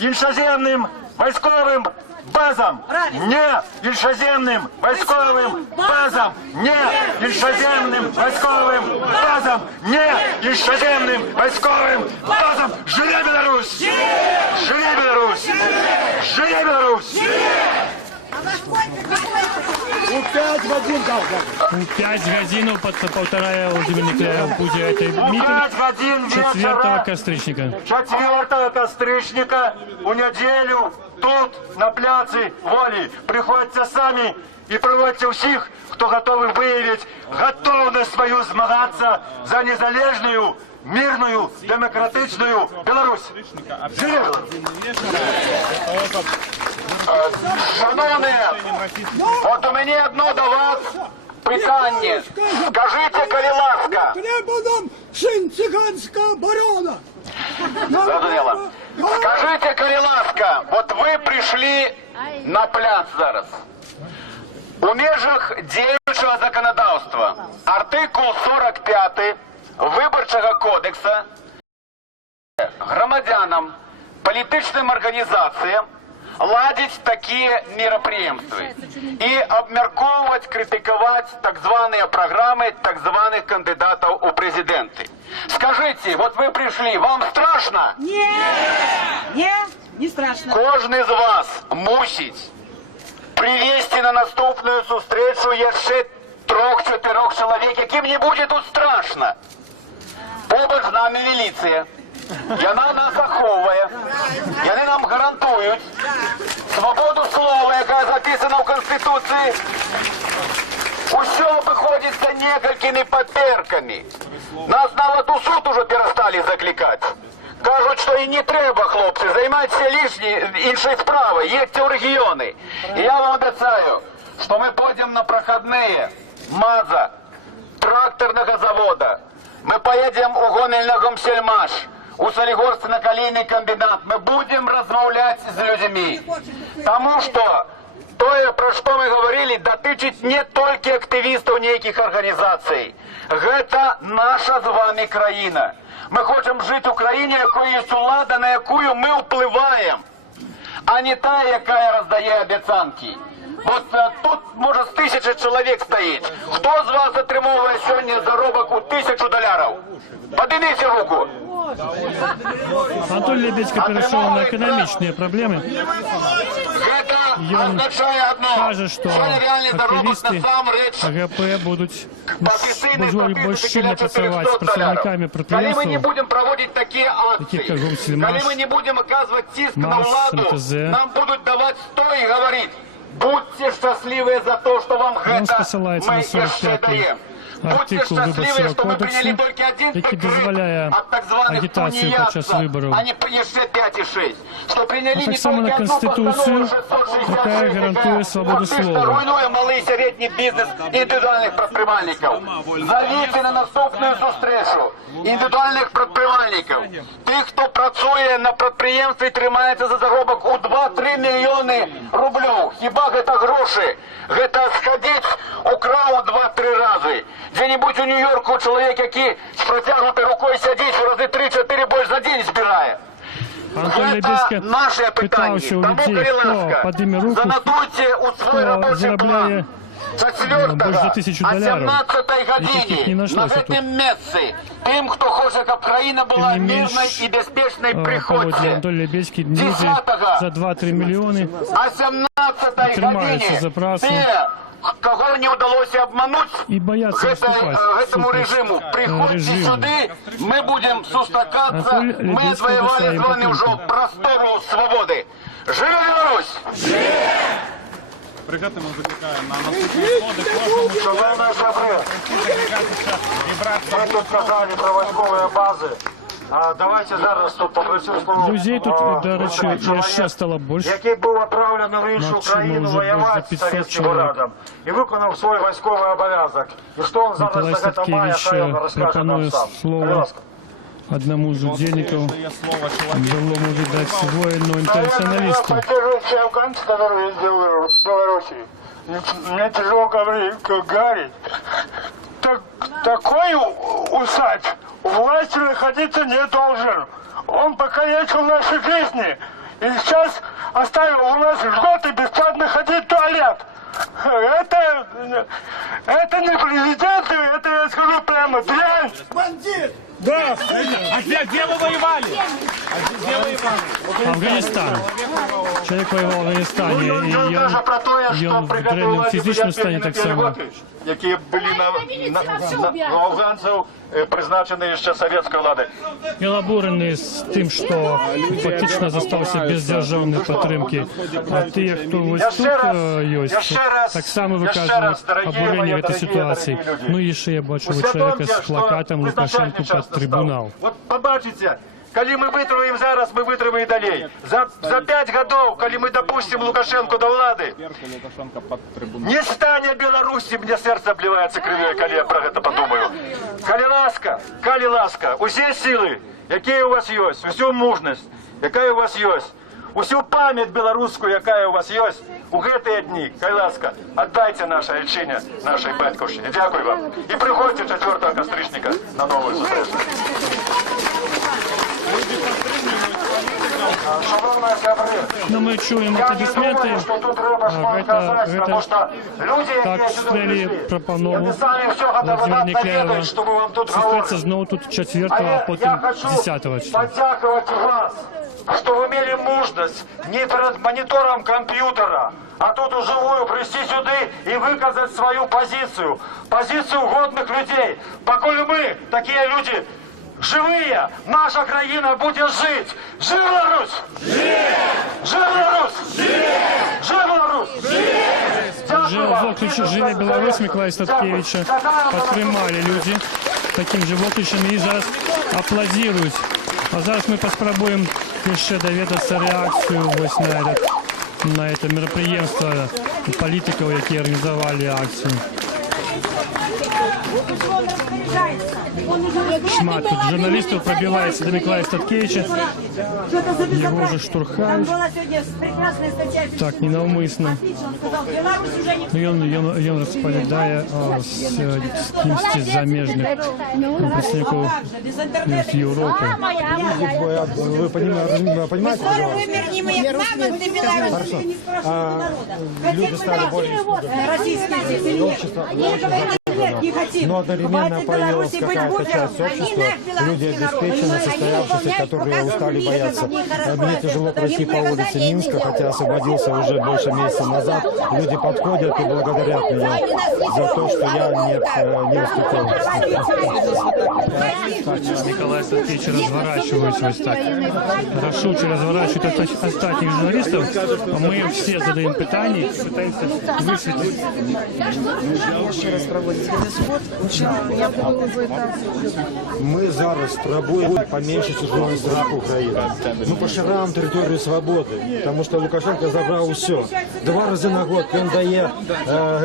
іншоземним військовим базам. Не іншоземним військовим базам. Не іншоземним військовим базам. Не іншоземним військовим базам. Живе Білорусь! Живе Білорусь! Живе Білорусь! У 5 годин полтора Владимир Николаев будет митинг 4 костричника. 4 костричника у неделю тут, на пляці Волі. Приходьте самі і проводьте всіх, хто готовий виявити готовність свою змагатися за незалежну, мирну, демократичну Білорусь. Живе Білорусь! Шановні, от у мене одно до вас питання. Скажіть, коли ласка. Треба нам син циганського барона. Зрозуміло. Скажите, коли ласка, вот вы пришли на пляц зараз. У межах діючого законодавства артикул 45 Виборчого кодексу громадянам, політичним організаціям ладить такі мероприємства і обмірковувати, критикувати так звані програми так званих кандидатів у президенти. Скажите, вот вы пришли, вам страшно? Не страшно. Кожен з вас мусить привести на наступну зустрічу ще 3-4 чоловік, яким не буде тут страшно. Побач з нами міліція. Вона нас оховує. Вони нам гарантують свободу слова, яка записана в Конституції. Усе обходиться несколькими паперками. Нас навіть у суд уже перестали закликати. Кажуть, що і не треба, хлопці, займайтеся іншою справою, їдьте в регіони. І я вам обіцяю, що ми підемо на проходные МАЗа, тракторного завода. Мы поедем у гомельного Мсельмаш, у Солигорска на колейный комбинат. Мы будем размовлять с людьми. Потому что то, про что мы говорили, дотычить не только активистов неких организаций. Это наша с вами країна. Ми хочемо жити в країні, якої є влада, на яку ми впливаємо, а не та, яка роздає обіцянки. От тут, може, з 1000 чоловік стоїть. Хто з вас отримує сьогодні заробок у $1000? Поднимите руку. Анатолий Лебедько перешел на экономичные проблемы. И он каже, что активисты АГП будут больше сильно працювати з представниками Коли ми не предприятий, будемо проводити такі акції, таких как Гомсельмаш, коли ми не будемо оказувати тиск на МАЗ, владу, МТЗ. нам будуть давати стой і говорити: будьте щасливі за те, що вам Он гэта посилається ми на ще 45-й даємо. Будьте артикул щасливі, Виборчого що ми кодексу, прийняли тільки один який прикрит дозволяє от так званих агітацію під час виборів. а не ще 5 і 6. Що прийняли А не так само тільки на одну Конституцію, постанову 666, яка гарантує свободу фактично слова. руйнує малий і середній бізнес індивідуальних предпринимальників. Зовіть на наступну зустрічу індивідуальних предпринимальників. Тих, хто працює на підприємстві і тримається за заробок у 2-3 мільйони рублів. Хіба це гроші? Це сходить, украв 2-3 рази. Де-небудь у Нью-Йорку чоловік, який з протягнутою рукою сидить, в рази 3-4 більше за день збирає. Антон Это Лебедько наше питання. питався у Тому, людей, Кириловська, хто підніме руку, занотуйте у свій хто робочий заробляє план. З 4 більше за $1000, о 17 яких не годині на знайшлося тут. цьому місці тим, хто хоче, щоб країна була Тим не менш, мирною і безпечною, Павло приходьте. Анатолій Лебедько люди 10-го за 2-3 мільйони о 17 тримаються годині за працю. те, кого не вдалося обманути, і бояться виступати. этому режиму. Приходьте сюди, ми будемо зустрічатися, Анатолій ми Лебедько відвоювали своїм з вами вже потомкам. простору свободи. Живе Білорусь! При гэтым мы закликаем на наступні сходи кожному Шановні добре, закликатися і брати ми тут казали про військові бази. А давайте зараз тут попросив слово. Людей тут, до речі, ще стало більше. Який був відправлений в іншу Навчено країну вже воювати за з 500 Совєтським чоловік. Радом і виконав свій військовий обов'язок. І що він зараз Миколай за це має, хай він Садкевич розкаже нам пропонує сам. слово Будь ласка. одному з удільників, дає слово чоловіку. былому, видать, воїну-інтернаціоналісту. Поддерживающий афганцы, которые сделали в Беларуси. Мне тяжело говорить, такой усач власти находиться не должен. Он покалечил наши жизни. И сейчас оставил у нас льготы бесплатно ходить в туалет. Это не президент, это я скажу прямо, дрянь. Бандит! Да! А где вы воевали? Афганистан. Человек воевал в Афганистане, и он в древнем фізичному стані так само. які були на афганців призначені ще совєтською владою. Він обурений з тим, що фактично залишився без державної підтримки. А ті, хто ось тут є, так само виказують обурення в цій ситуації. Ну і ще я бачу чоловіка з плакатом «Лукашенко під трибунал». От побачите, коли ми витримаємо зараз, ми витримаємо і далі. За 5 років, коли ми допустимо Лукашенко до влади, Лукашенко під трибунал. не стане Білорусі, мені серце обливається кривою, коли я про це подумаю. Коли ласка, усі сили, які у вас є, усю мужність, яка у вас є, усю пам'ять білоруську, яка у вас є, у ці дні, коли ласка, віддайте наше Ільчині, нашій батьківщині. Дякую вам. І приходьте 4 костричника на нову зустріч. Но мы чуем аплодисменты. Это так стрелі Пропанову, Владимира Никляева. Зустріться знову тут 4, а потім 10 числа. Подякувати вас, что вы имели мужность не перед монитором компьютера, а тут уживую прийти сюди и выказать свою позицию. Позицию годных людей. Поколь мы, такие люди, живые, наша країна буде жить. Жива Русь! Жива Русь! Жива Русь! Живе Білорусь Миколая Статкевича підтримали люди таким же вокличем і зараз аплодують. А зараз ми спробуємо ще довідатися реакцію ось на це мероприємство політиків, які організували акцію. Шмат тут журналистов пробивается до Миколая Статкевича. Его же штурхают. Так, ненавмысленно. И он розповідає з кимось з заміжних представників Європи. Вы понимаете, люди стали более общество не хотим. но одновременно появилась какая-то часть общества, люди обеспеченные, состоявшиеся, которые устали бояться. Мне тяжело пройти по улице Минска, хотя освободился уже больше месяца назад. Люди подходят и благодарят меня за то, что я не уступил. Николай Статкевич разворачивается вот так. Рашучи разворачивает остальных журналистов, а мы все задаем питания, пытаемся высветлить. Ми зараз спробуємо поменшити журналістів України. Ми пошираємо територію свободи, тому що Лукашенко забрав усе. 2 рази на год він дає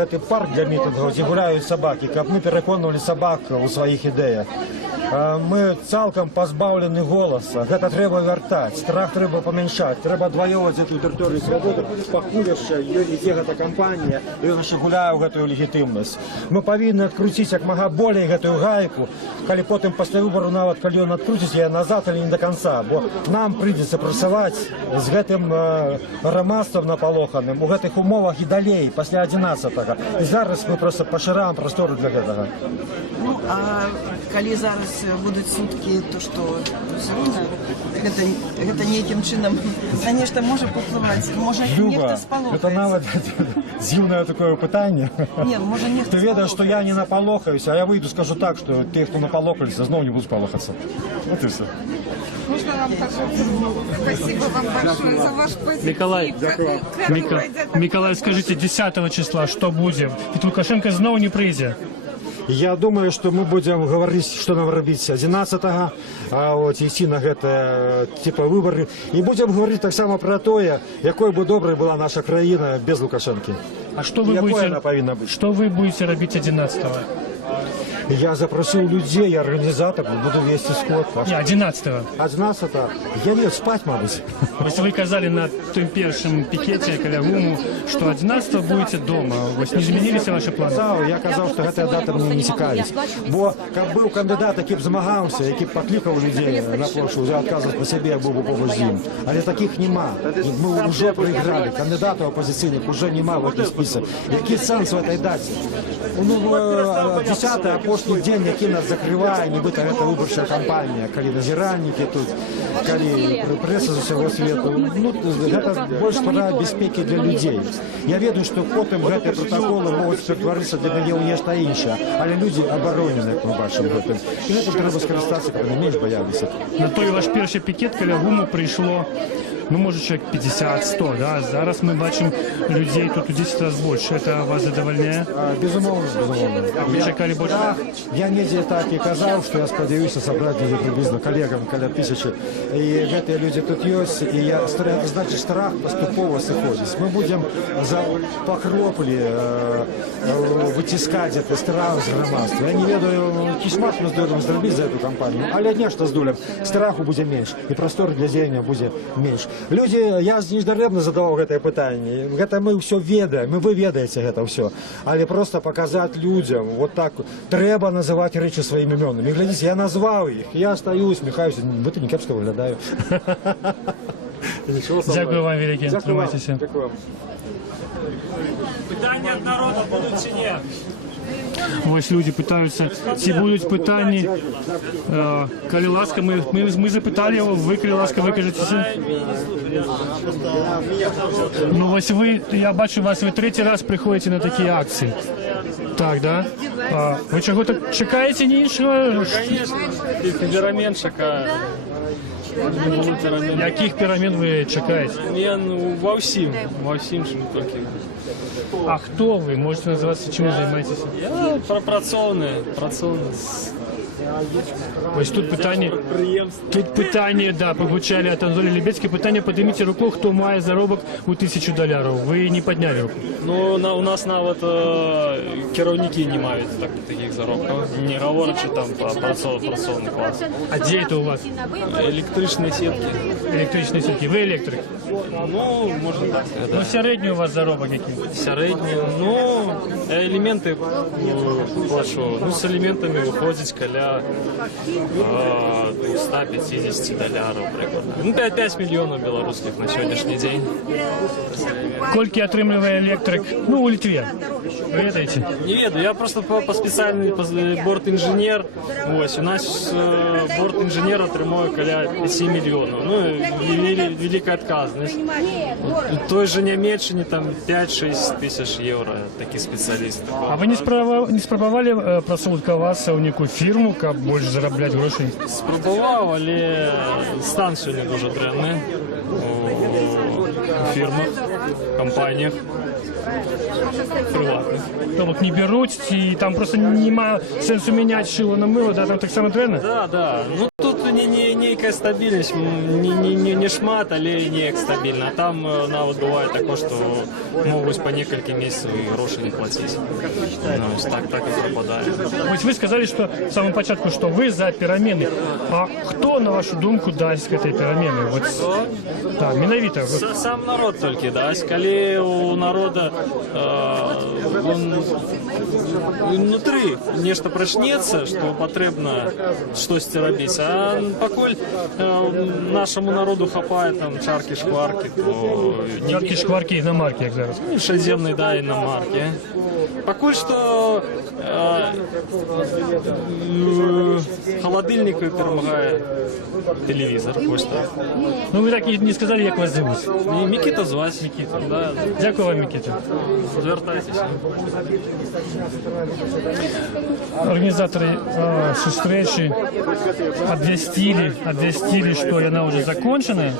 цей парк для мітингів, де гуляють собаки, як ми переконували собак у своїх ідеях. Ми цілком позбавлені голосу. Це треба вертати, страх треба поміншати. Треба відвоювати цю територію свободи, покуля ще йде ця кампанія, і він ще гуляє в цю легітимність. Ми повинні відкрутити як мога більше цю гайку, коли потім після вибору, навіть коли він відкрутить її назад або не до кінця, бо нам прийдеться працювати з цим громадством наполоханим у цих умовах і далі, після 11-го. І зараз ми просто пошираємо простори для цього. Ну, а коли зараз будуть сутки, то що, все одно гэта нейкім чынам, конечно, можа паўплываць. Можа, нехта спалохаецца. Это нават дзіўнае такое пытанне. Не, можа, нехта Ты ведаеш, што я не напалохаюся, а я выйду, скажу так, што тыя, хто напалохаліся, зноў не будуць палохацца. Вот і все. Можно вам спасибо вам большое за ваш позитив. Миколай, скажите, 10 числа что будет? Ведь Лукашенко снова не придет. Я думаю, што мы будзем гаварыць, што нам рабіць 11-го, а от ісці на гэта типа выбары. І будзем гаварыць таксама пра тое, якой бы добрай была наша краіна без Лукашэнкі. А что вы будете робить 11-го? Я запросил людей, я организатор, буду вести сход. Не, 11-го. 11-го? Я не спать, мабуть. Ось ви казали на том першем пикете каля ГУМу, что 11-го будете дома. Ось не змінилися ваші плани? Я казав, що гэтая дата мне не цікавіць. Бо каб быў кандыдат, які б змагаўся, які б паклікаў людей на площу, уже адказваць па сябе, я быў бы побач з ім. Але таких нема. Мы уже проиграли. Кандидатов оппозиционных уже нема в этом списке. Який сенс в этой дате? Ну, 10-й апошні день, які нас закрывае, нібыта гэта выбарчая кампанія, калі назіральнікі тут, калі прэса з усяго свету. Ну, гэта больш пара бяспекі для людзей. Я ведаю, што потым гэтыя протаколы могуць ператварыцца для мяне ў нешта іншае, але людзі абаронены, як мы бачым гэтым. І гэтым трэба скарыстацца, каб яны менш баяліся. На той ваш перший пикет каля ГУМу прийшло, ну, может, человек 50-100, да? Зараз мы бачим людей тут в 10 раз больше. Это вас задовольняет? Безумовно, безумовно. Вы чекали больше? Я недзе так і казаў, што я спадзяюся сабраць недзе прыблізна калегам каля 1000. І гэтыя людзі тут ёсць, і я значыць, страх паступова сыходзіць. Мы будзем па кроплі выціскаць гэты страх з грамадства. Я не ведаю, які шмат мы здолем зрабіць за эту кампанію, але нешта здолем. Страху будзе менш, і прасторы для дзеяння будзе менш. Людзі, я неждарэбна задаваў гэтае пытанне. Гэта мы ўсё ведаем, вы ведаеце гэта ўсё. Але проста паказаць людзям, вот так, трэба называць рэчы сваімі імёнамі. Глядзіце, я назваў іх, я стаю, усміхаюся, гэта не кепска выглядаю. Дякую вам, великі, тримайтеся. Питання ад народу будуть чи ні? Ось люди питаються, ці будуть питання. Коли ласка, ми запитали його, ви, коли ласка, викажетеся. Ну ось ви, я бачу вас, ви третій раз приходите на такі акції. Так, да? Ви чого так чекаєте іншого? Звісно, перемен чекаю. Яких перемен ви чекаєте? Ну, во всім, що не тільки. А хто ви? Можете називатися, чим ви займаєтеся? Я пропрацьований. Ось тут питання, да, прозвучали від Анатолія Лебедського. Питання, підніміть руку, хто має заробок у $1000. Ви не підняли руку. Ну, у нас навіть керівники не мають таких заробків. Не говорячи там про працовний клас. А де це у вас? Електричні сітки. Електричні сітки. Ви електрик? Ну, можна так сказати. Ну, середній у вас заробок який? Середній, ну, елементи плачу. Ну, з елементами виходить каля $150 приблизно. Ну, 5 мільйонів білоруських на сьогоднішній день. Скільки отримує електрик, ну, у Литві? Ви ведаєте? Не ведаю, я просто по спеціальній бортінженер. Ось, у нас бортінженер отримує каля 7 мільйонів. Ну, велика відказність. У той же Німеччині там 5-6 тисяч євро такі спеціалісти. А ви не спробували просудкуватися у яку фірму, як більше заробляти грошей? Спробував, але стан сьогодні дуже древний у фірмах, компаніях. Приватних. Тобто не беруть, і там просто немає сенсу міняти шило на мило, да, там так само древно? Да. Ну тут ніяка стабільність, не шмат, але ніяк стабільна. А там навіть буває таке, що можуть по кілька місяців і гроші не платити. Ну, так і пропадає. Ось ви сказали, що в самому початку, що ви за переміни. А хто, на вашу думку, дасть цієї переміни? Так, менавіто. Сам народ тільки дасть. Коли у народу внутри нечто прочнется, что потребно что-то робить. А покуль нашему народу хапает там чарки-шкварки, то... Чарки-шкварки і іномарки, як зараз. Шаземные, да, иномарки. Покуль что холодильник перемагає телевізор. Ось так. Ну ви так і не сказали, як вас зовут. І Микита звать. Микита, да. Дякую вам, Микита. Звертайтеся. Організатори зустрічі обвістили, що вона вже закінчена.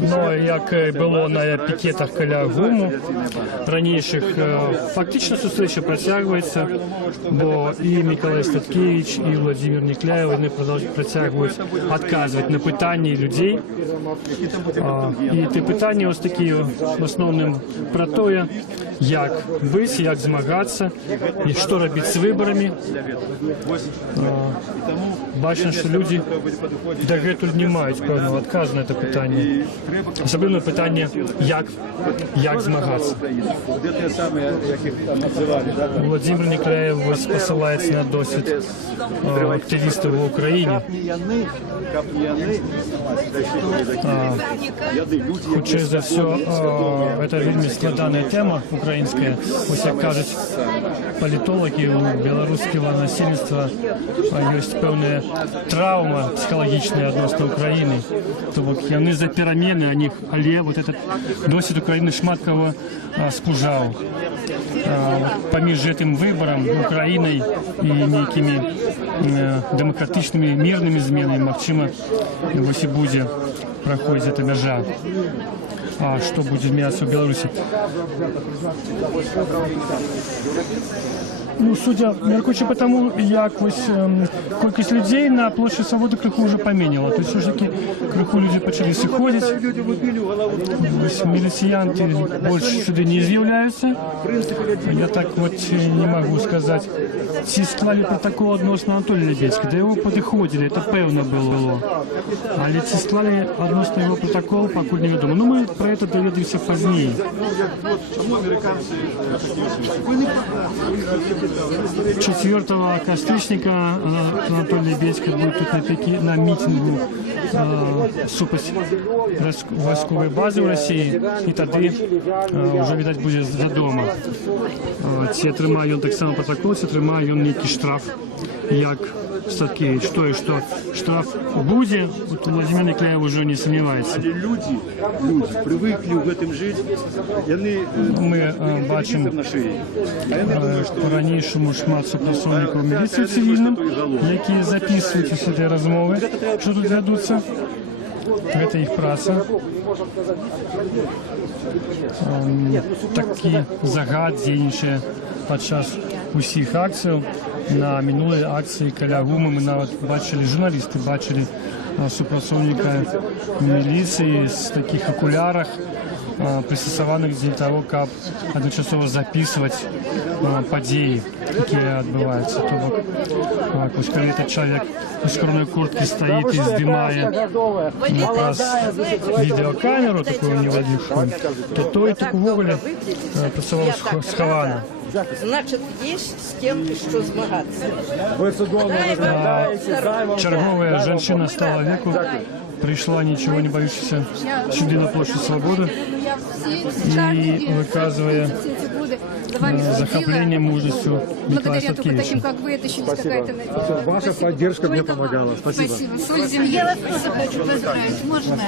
Но як було на пікетах біля ГУМу раніших, фактично зустріча протягується, бо і Миколай Статкевич, і Владимир Некляєв, вони протягують відказувати на питання людей. І ті питання ось такі в основному про те, як бути, як змагатися, і що робити з виборами. Бачимо, що люди догетуль не мають певного відказу на це питання. Особливо питання, як змагатися. Владимир Некляєв посилається на досвід активістів в Україні. Хоча за все, це вельми складана тема українська. Ось як кажуть політологи, у білоруського насильництва є певна травма психологічна відносно України. Тобто вони за переміни, але вот этот досвід України шмат кого спужав. Поміж цим вибором Україною і некими демократичними мирними змінами, можливо, ось і буде проходити ця межа. А что будет меняться в Беларуси? Ну, судя, міркуючи по тому, як ось кількість людей на площі Свободи криху вже поміняло. Тобто, все ж таки, криху люди почали сходити. Ось міліціянти більше сюди не з'являються. Я так от не можу сказати. Всі склали протокол відносно Анатолія Лебедського. До його підходили, це певно було. Але ці склали відносно його протокол, поки невідомо. Ну, ми про це довідимося пізніше. 4 костричника Анатолий Лебедский будет тут на митингу супасть військової бази в Росії, і тоді вже, видать, буде додому. Ці отримає він так само протокол, ці отримає він некий штраф, як Статкевич. То, що штраф буде, от Владимир Некляєв вже не сумнівається. Люди привикли в цьому жити, ми бачимо по-ранішому шмат супротивників міліції цивільним, які записують усі ці розмови, що тут ведуться. Це їх праця. Такі загад дзейнічає підчас усіх акцій. На минулій акції каля ГУМу ми навіть бачили, журналісти бачили супротивника міліції з таких окулярах, пристосованих для того, як одночасово записувати події, які відбуваються. Тобто, ось коли цей чоловік у скромній куртці стоїть і знімає якраз відеокамеру, таку невеличку, то той таку вуголі працював сховано. Значить, є з ким що змагатися. Чергова жінка стала віку, прийшла нічого не боючися сюди на площадь Свободи і виказує захопление мужностью Миколая Статкевича. Ваша поддержка мне помогала. Спасибо. Я вас тоже хочу поздравить. Можно?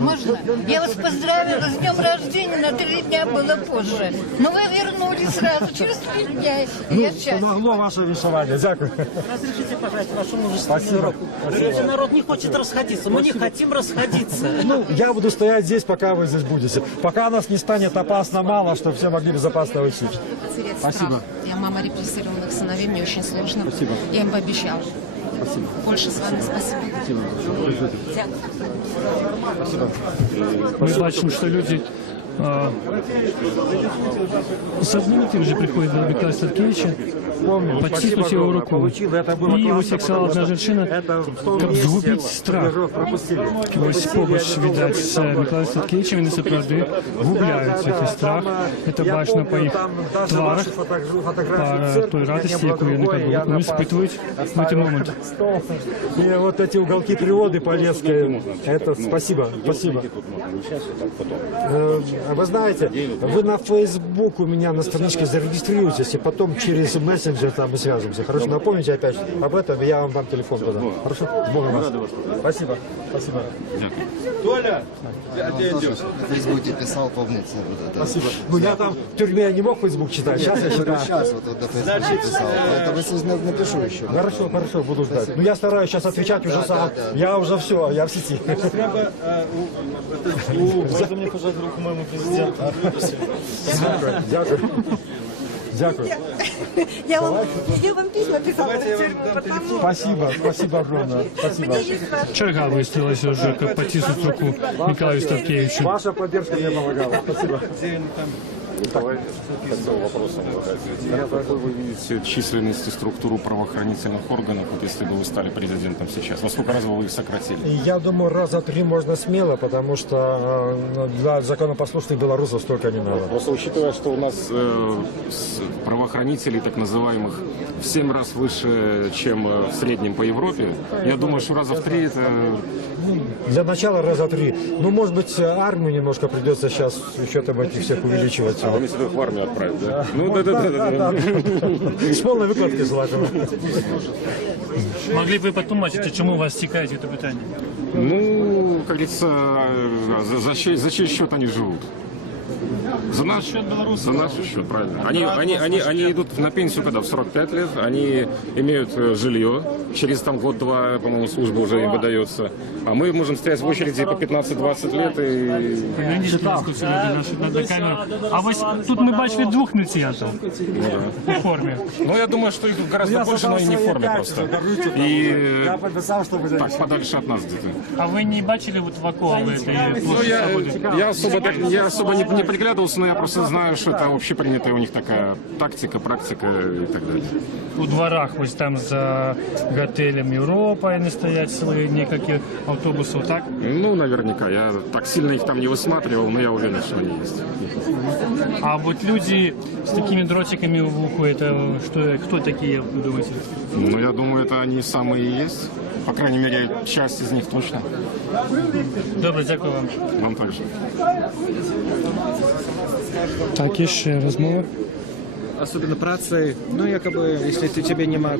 Можно? Я вас поздравила с днем рождения. На 3 дня было позже. Но вы вернулись сразу, через 3 дня. Я счастлива. Помогло ваше вишивание. Дякую. Разрешите пожать вашему мужеству. Спасибо. Народ не хочет расходиться. Мы не хотим расходиться. Ну, я буду стоять здесь, пока вы здесь будете. Пока нас не станет опасно мало, чтобы все могли безопасно уйти. Спасибо. Я мама репрессированных сыновей, мне очень сложно. Спасибо. Я им пообещала. Спасибо. Больше с вами спасибо. Спасибо. Ми бачимо, що люди з одним і тим же приходять до Миколая Статкевича, потиснуть його руку. І ось, як сказала одна жінка, щоб згубити страх. Ось побач, видать, з Миколаєм Статкевичем, вони справді губляють цей страх. Це бачно по їх тварах, по той радості, яку вони испытывают в этот момент. И вот эти уголки природы полесские, это спасибо, спасибо. вы знаете, вы на Facebook у меня на страничке зарегистрируйтесь, и потом через мессенджер там мы свяжемся. Хорошо, напомните опять об этом, и я вам дам телефон туда. Хорошо? С Богом вас. Спасибо. Спасибо. Толя! В Фейсбуке писал, помните. Спасибо. Ну я там в тюрьме не мог Facebook читать, сейчас я читаю. Сейчас вот до Фейсбука писал. Это если напишу еще. Хорошо, хорошо, буду ждать. Ну я стараюсь сейчас отвечать уже сам. Я уже все, я в сети. Можна мені пожати руку моєму президенту? Дякую. Дякую. Я вам письма писала. Спасибо огромное. Спасибо. Черга выстроилась уже, как потиснуть руку Николаю Ставкевичу. Ваша поддержка мне помогала. Спасибо. Как вы видите численность и структуру правоохранительных органов, вот если бы вы стали президентом сейчас? Во сколько раз вы их сократили? Я думаю, раза 3 можно смело, потому что для законопослушных белорусов столько не надо. Просто учитывая, что у нас правоохранителей так называемых в 7 раз выше, чем в среднем по Европе, я думаю, что раза в 3 это... Для начала раза 3. Ну, может быть, армию немножко придется сейчас учетом этих всех увеличивать. А вы мне в армию отправить, да? Ну, да. С полной выкладкой желательно. Могли б ви потумачити, чому вас цікавить це питання? Ну, как говорится, за чей счет они живут? За наш счет, правильно. Они идут на пенсию когда? В 45 лет. Они имеют жилье. Через там год-два, по-моему, служба уже им выдается. А мы можем стоять в очереди по 15-20 лет и... на камеру. А ось тут ми бачили 2 міліціянтів у формі. Ну, я думаю, что их тут гораздо больше, но и не в форме просто. И так, подальше от нас где-то. А ви не бачили вот вакуум этой площади Свободы? Я особо не приглядывался, но я просто знаю, что это общепринятая у них такая тактика, практика и так далее. У дворах, ось там за готелем Европа, они стоят целые несколько автобусов, так? Ну, наверняка. Я так сильно их там не высматривал, но я уверен, что они есть. А вот люди с такими дротиками в уху, это что, кто такие, вы думаете? Ну, я думаю, это они самые и есть. По крайней мере, часть из них точно. Добре, дякую вам. Вам также. Так, еще розмова. Особенно працы, ну, якобы, если ты тебе нема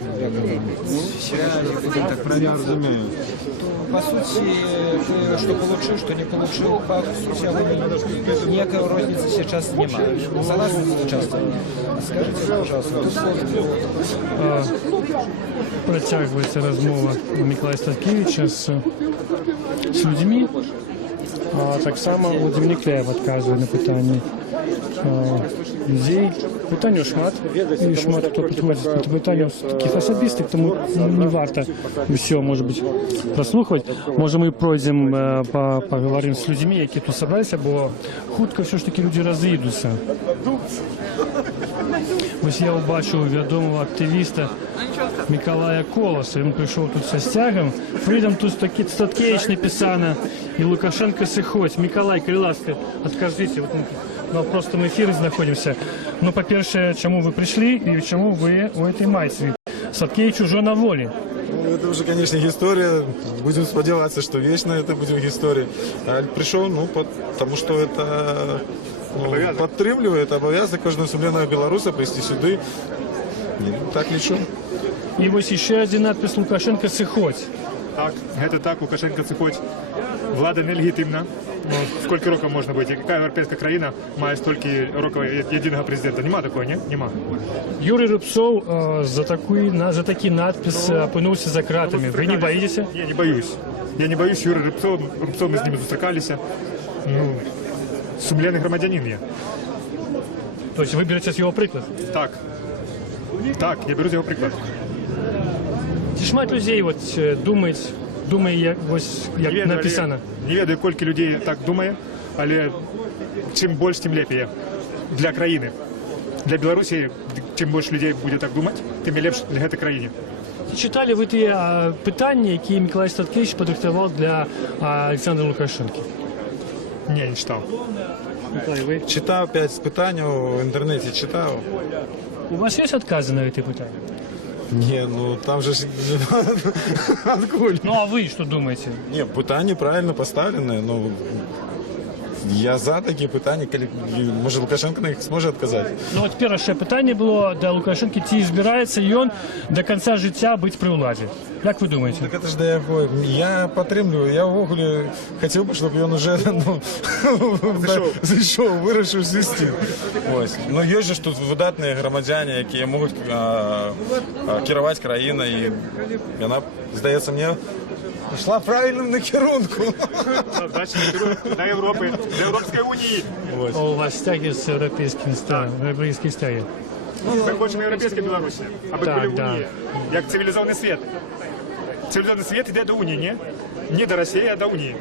связи, так правильно разумею, то, по сути, ты что получил, что не получил, по сути, некой розницы сейчас нема. Согласен часто? Скажите, пожалуйста, Протягується розмова Миколая Ставкевича з людьми. Так само Володимир Никляєв відказує на питання людей. Питання шмат, і шмат хто підходить. Питання таких особистих, тому не варто все, може бути, прослухати. Може ми пройдемо, поговоримо з людьми, які тут зібралися, бо хутко все ж таки люди розійдуться. Ось я побачив відомого активіста Миколая Колоса. Він прийшов тут зі стягом. Freedom to Ставкевич написано, і Лукашенко сиходь. Миколай, Криласка, откажите. Вот мы в простом эфире знаходимся. Ну, по-перше, чому ви прийшли і чому ви у этой майці? Ставкевич уже на волі. Ну, это уже, конечно, история. Будем сподеваться, что вечно это будет история. А пришел, ну, потому что это подтримливает обов'язок кожного сумленного білоруса прийти сюди. Так лічу. І ось ще один надпис «Лукашенко сиходь». Так, это так, Лукашенко сиходь. Влада нелегітимна. Ну, скільки років можна бути? Яка європейська країна має стільки років єдиного президента? Нема такого, ні? Нема. Юрий Рубцов за такий надпис опинився за кратами. Ви не боїтеся? Я не боюсь. Я не боюсь Юрия Рубцова. Рубцов, ми з ними зустрікалися. Ну, сумленний громадянин я. Тобто ви берете з його приклад? Так. Так, я беру з його приклад. Шмат людей от думає, ось як написано. Не ведаю, кілька людей так думає, але чим більше, тим ліпше для країни. Для Білорусі, чим більше людей буде так думати, тим ліпше для цієї країни. Читали ви ті питання, які Миколай Ставкевич підготував для Олександра Лукашенка? Ні, не читав. Читав 5 питань в інтернеті, читав. У вас є відкази на ці питання? Ні, ну там же ж... Откуль? Ну, а ви що думаєте? Ні, питання правильно поставлены, ну... Я за такі питання, може Лукашенко на їх зможе відказати? Ну от перше питання було до Лукашенка, ці збирається і він до кінця життя бути при владі. Як ви думаєте? Так це ж до його. Я підтримую, я ввогуле хотів би, щоб він вже зайшов, вирішив звести. Ось. Ну є ж тут видатні громадяни, які можуть керувати країною, і вона, здається мені, йшла правильним на керунку. До Європи, до Європейської Унії. У вас стяги з європейськими європейські стяги. Ми хочемо європейську Білорусі, аби були в Унії, як цивілізований світ. Цивілізований світ йде до Унії, ні? Не до Росії, а до Унії.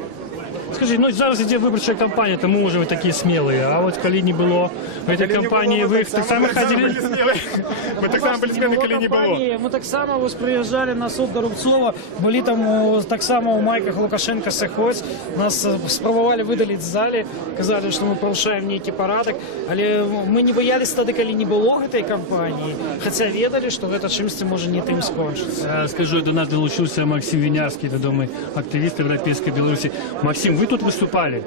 Скажіть, ну зараз іде виборча кампанія, тому вже ви такі сміли, а от коли не було в цій кампанії, ви так само ходили? Ми так само були сміли, коли не було. Ми так само ось приїжджали на суд Горобцова, були там так само у майках Лукашенка Сахось, нас спробували видалити з залі, казали, що ми порушаємо некий порядок, але ми не боялися тоді, коли не було цієї кампанії, хоча ведали, що це чимось може не тим скончиться. Скажу, до нас долучився Максим Винярский, відомий активіст Європейської Білорусі. Максим, вы тут выступали?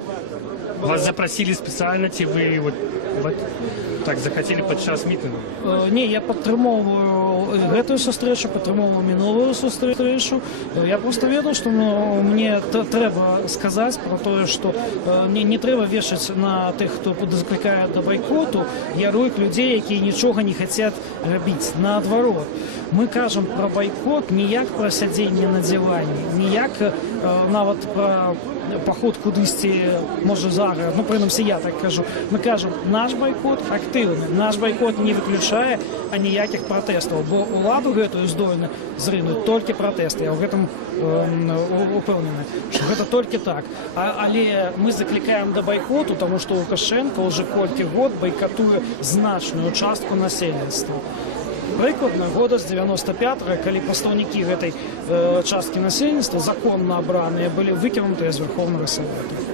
Вас запросили специально, ті ви вот так захотели под час мітингу? Ні, я підтримовую цю зустрічу, підтримовую минулу зустрічу. Я просто веду, що мені треба сказати про те, що не треба вішати на тих, хто закликає до бойкоту, ярлик людей, які нічого не хочуть робити. Наоборот, ми кажемо про бойкот не як про сидіння на дивані, не як навіть про поход кудись, може зараз, ну, принаймні я так кажу. Ми кажемо, наш бойкот активний, наш бойкот не виключає ніяких протестів, бо владу гэтую здольна зринуть тільки протести. Я в этом упевнений, що це тільки так. Але ми закликаємо до бойкоту, тому що Лукашенко вже кілька років бойкотує значну частку населення. Прикладно, года з 95-го, коли представники этой частки населенства, законно обраные, были выкинуты из Верховного Совета.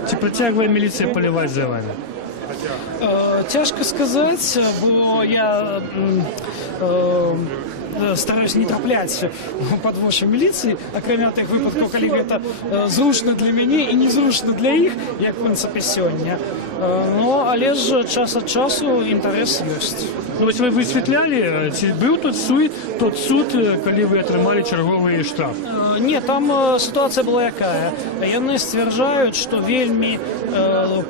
Чи притягує міліція полювати за вами? Тяжко сказать, бо я стараюсь не трапляць пад вочы міліцыі, акрамя тых выпадкаў, калі гэта зручна для мяне і незручна для іх, як в прынцыпе сёння. Ну, але ж час ад часу інтарэс ёсць. Ну, ось ви висвітляли, ці быў тот суд, калі вы атрымалі чарговы штраф? Не, там ситуація была якая. Яны сцвярджаюць, што вельмі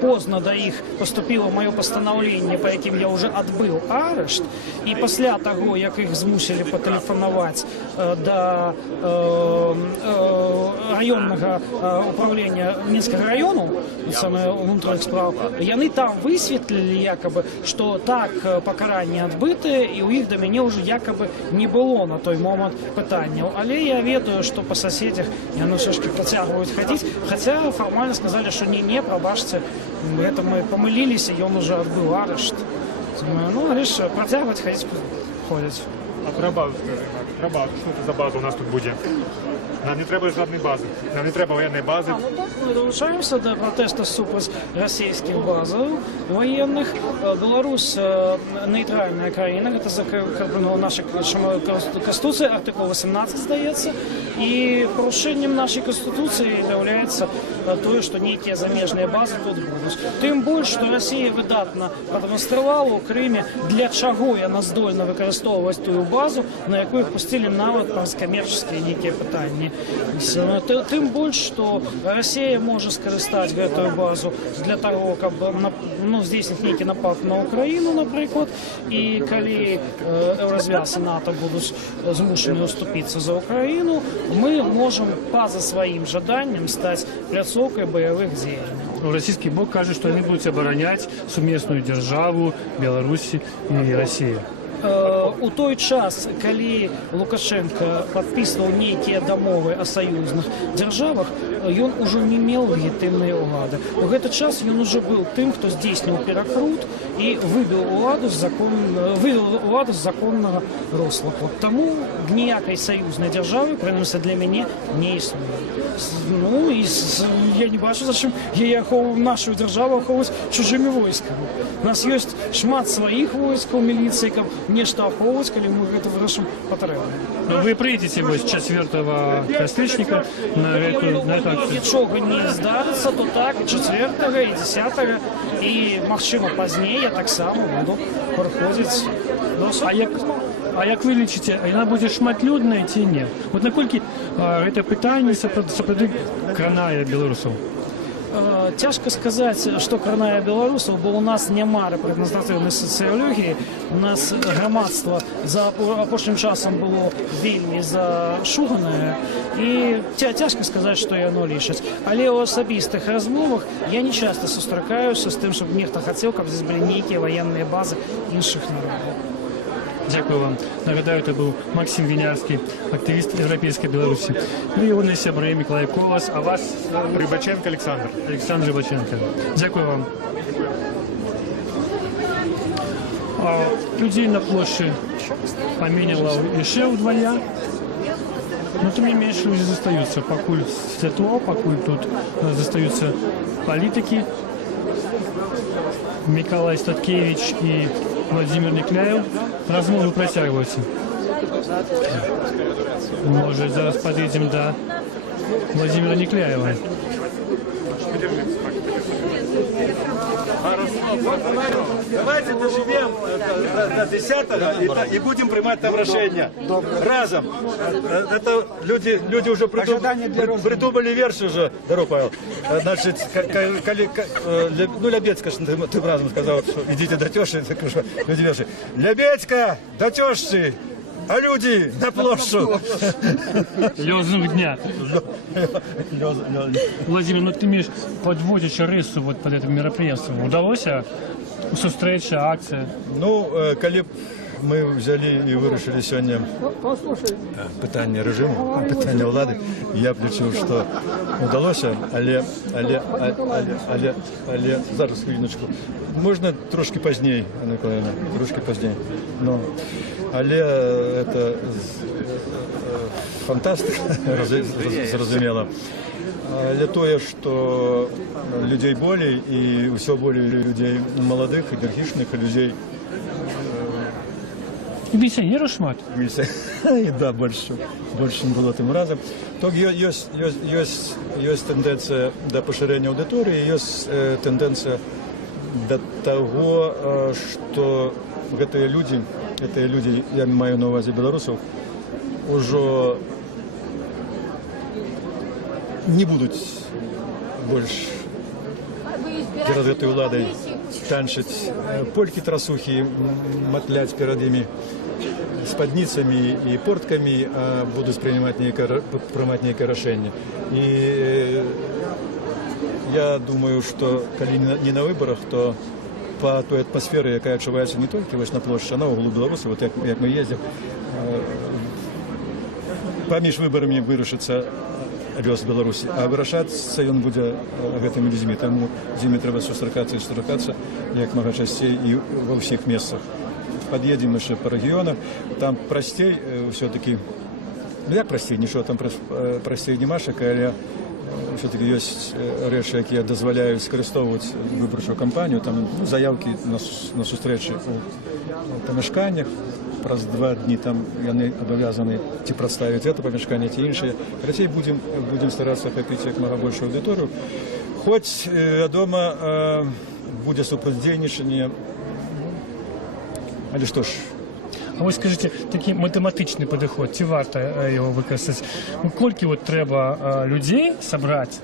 позна да іх поступило маё пастанаўленне, па якім я уже адбыў арышт, і пасля таго, як іх змусілі патэлефанаваць да раённага управлення Мінскага раёну, самае ўнутраных спраў, яны там высветлілі якобы, што так пакаранне адбытае, і ў іх да мяне ўжо якобы не было на той момант пытанняў. Але я ведаю, што па соседях яны ўсё ж працягваюць хадзіць, хаця фармальна сказалі, што не, прабачце, гэта мы памыліліся, ён уже адбыў арышт. Ну, але ж працягваць хадзіць ходзяць. А про базу, скажи, про базу, що це за база у нас тут буде? Нам не треба жодної бази, нам не треба воєнної бази. Ну так, ми долучаємося до протесту супроть російських базів воєнних. Білорусь нейтральна країна, це закріплено в нашій Конституції, артикул 18, здається. І порушенням нашої Конституції є те, що ніякі заміжні бази тут будуть. Тим більше, що Росія видатно продемонструвала у Кримі, для чого вона здольна використовувати ту базу, на яку їх пустили навіть про комерційні ніякі питання. Тим більше, що Росія може скористати цю базу для того, щоб здійснити некий напад на Україну, наприклад, і коли Єврозв'яз і НАТО будуть змушені уступитися за Україну, ми можемо поза своїм жаданням стати пляцовкою бойових дій. Російський бок каже, що вони будуть обороняти сумісну державу Білорусі і Росії. У той час, коли Лукашенко підписував некие домовы о союзных державах, он уже не мел легітимної улади. У этот час он уже был тем, кто здійснив перекрут и вывел уладу з законного русла. Тому ніякої союзної держави, принаймні для мене, не існує. Ну, і я не бачу, зачем я в нашу державу оховуюсь чужими войсками. У нас есть шмат своих войск, милицейков, нечто ахоўваць, калі мы гэта вырашым патрэбна. Но вы прыйдзеце вось 4 кастрычніка на эту акцыю? Нічога не здарыцца, то так, і 4 і 10 і, магчыма, пазней я таксама буду прыходзіць. А як вы лічыце, яна будзе шматлюдная ці не? Вот наколькі гэта пытанне сапраўды кранае беларусаў? Цяжка сказаць, што кранае беларусаў, бо у нас няма рэпрэзентатыўнай сацыялогіі, у нас грамадства за апошнім часам было вельмі зашуганае, і цяжка сказаць, што яно лічыць. Але ў асабістых размовах я не часта сустракаюся з тым, щоб нехта хацеў, каб здесь былі нейкія ваенныя базы іншых народаў. Дякую вам. Нагадаю, это был Максим Винярский, активист Европейской Беларуси. Ну и он сябры Миколай Колос, а вас Рыбаченко Александр. Александр Рыбаченко. Дякую вам. Людей на площади поменяло еще вдвоя. Но тем не меньше люди застаются. Покуль светло, покуль тут застаются политики. Миколай Статкевич и Владимир Никляев. Размовы працягваюцца. Может, зараз подъедем до Владимира Никляева. Давайте доживем до 10-го и будем принимать там решения. Разом. Это люди уже придумали версию уже, здорово, Павел. Значит, Лябецька, ты разом сказал, что идите до тещи, люди версии. Лябецька, до тещи, а люди на площадь. Лозунг дня. Владимир, ну ты имеешь подводящую рису вот под этим мероприятием. Удалось встреча, акция? Ну, коли мы взяли и вырашили сегодня питання режиму, питання влади, я б лічив, що вдалося, але зараз хвилиночку, можна трошки пізніше, Анна Миколаївна, трошки пізніше. Но, але це фантастика, зрозуміло. Але тое, што людзей болей і ўсё болей людзей маладых, энергічных, людей. І пенсіонерів шмат? Да, больше было тым разам. То ёсць тэндэнцыя да пашырэння аўдыторыі, ёсць тэндэнцыя да таго, што гэтыя людзі, я маю на ўвазе беларусаў, ужо не будуць больш перад гэтай уладай танчыць полькі-трасухі, матляць перад імі спадніцамі і порткамі, а будуць прымаць нейкае рашэнне. І я думаю, што калі не на выбарах, то па той атмасферы, якая адчуваецца не толькі вось на плошчы, а наогул у Беларусі, вот як мы ездзім, паміж выбарамі вырашыцца лёс Беларусі, а вырашацца ён будзе гэтымі людзьмі, таму з імі трэба сустракацца і сустракацца як мага часцей і ва ўсіх месцах. Пад'едзем яшчэ па рэгіёнах, там прасцей ўсё-такі, ну як прасцей, нічого там прасцей немашак, але ўсё-такі ёсць рэчы, якія дазваляюць скарыстоўваць выбарчую кампанію, там заявкі на сустрэчы у памяшканнях, праз 2 дні там яны абавязаны ці прадставіць гэта памяшканне, ці іншае. Карацей, будзем старацца ахапіць як мага большую аўдыторыю. Хоць, вядома, будзе супрацьдзейнічанне, але што ж. А вось скажыце, такі матэматычны падыход, ці варта яго выкарыстаць? Колькі вот трэба людзей сабраць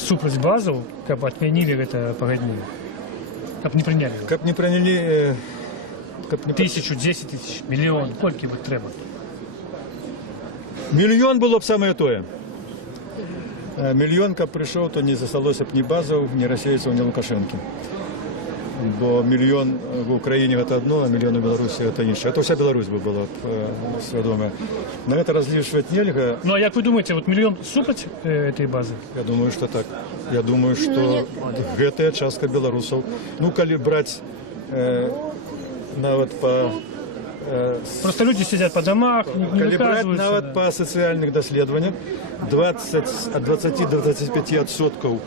супраць базаў, каб адмянілі гэта пагадненне? Каб не прынялі? Каб не прынялі... 1000, 10 тысяч, миллион, колькі вот трэба? Мільён было б самае тое. Мільён, каб прыйшоў, то не засталося б ні базаў, ні расейцаў, ні Лукашэнкі. Бо мільён в Украіне гэта адно, а мільён у Беларусі гэта іншае. Это ўся Беларусь бы была свядомая. На гэта разлічваць нельга. Ну а як вы думаеце, вот мільён супраць этой базы? Я думаю, што так. Я думаю, што гэтая частка беларусаў, ну калі браць нават па... Просто люди сидят по домах, не выказваюцца. Нават па сацыяльных даследаваннях, ад 20 до 25%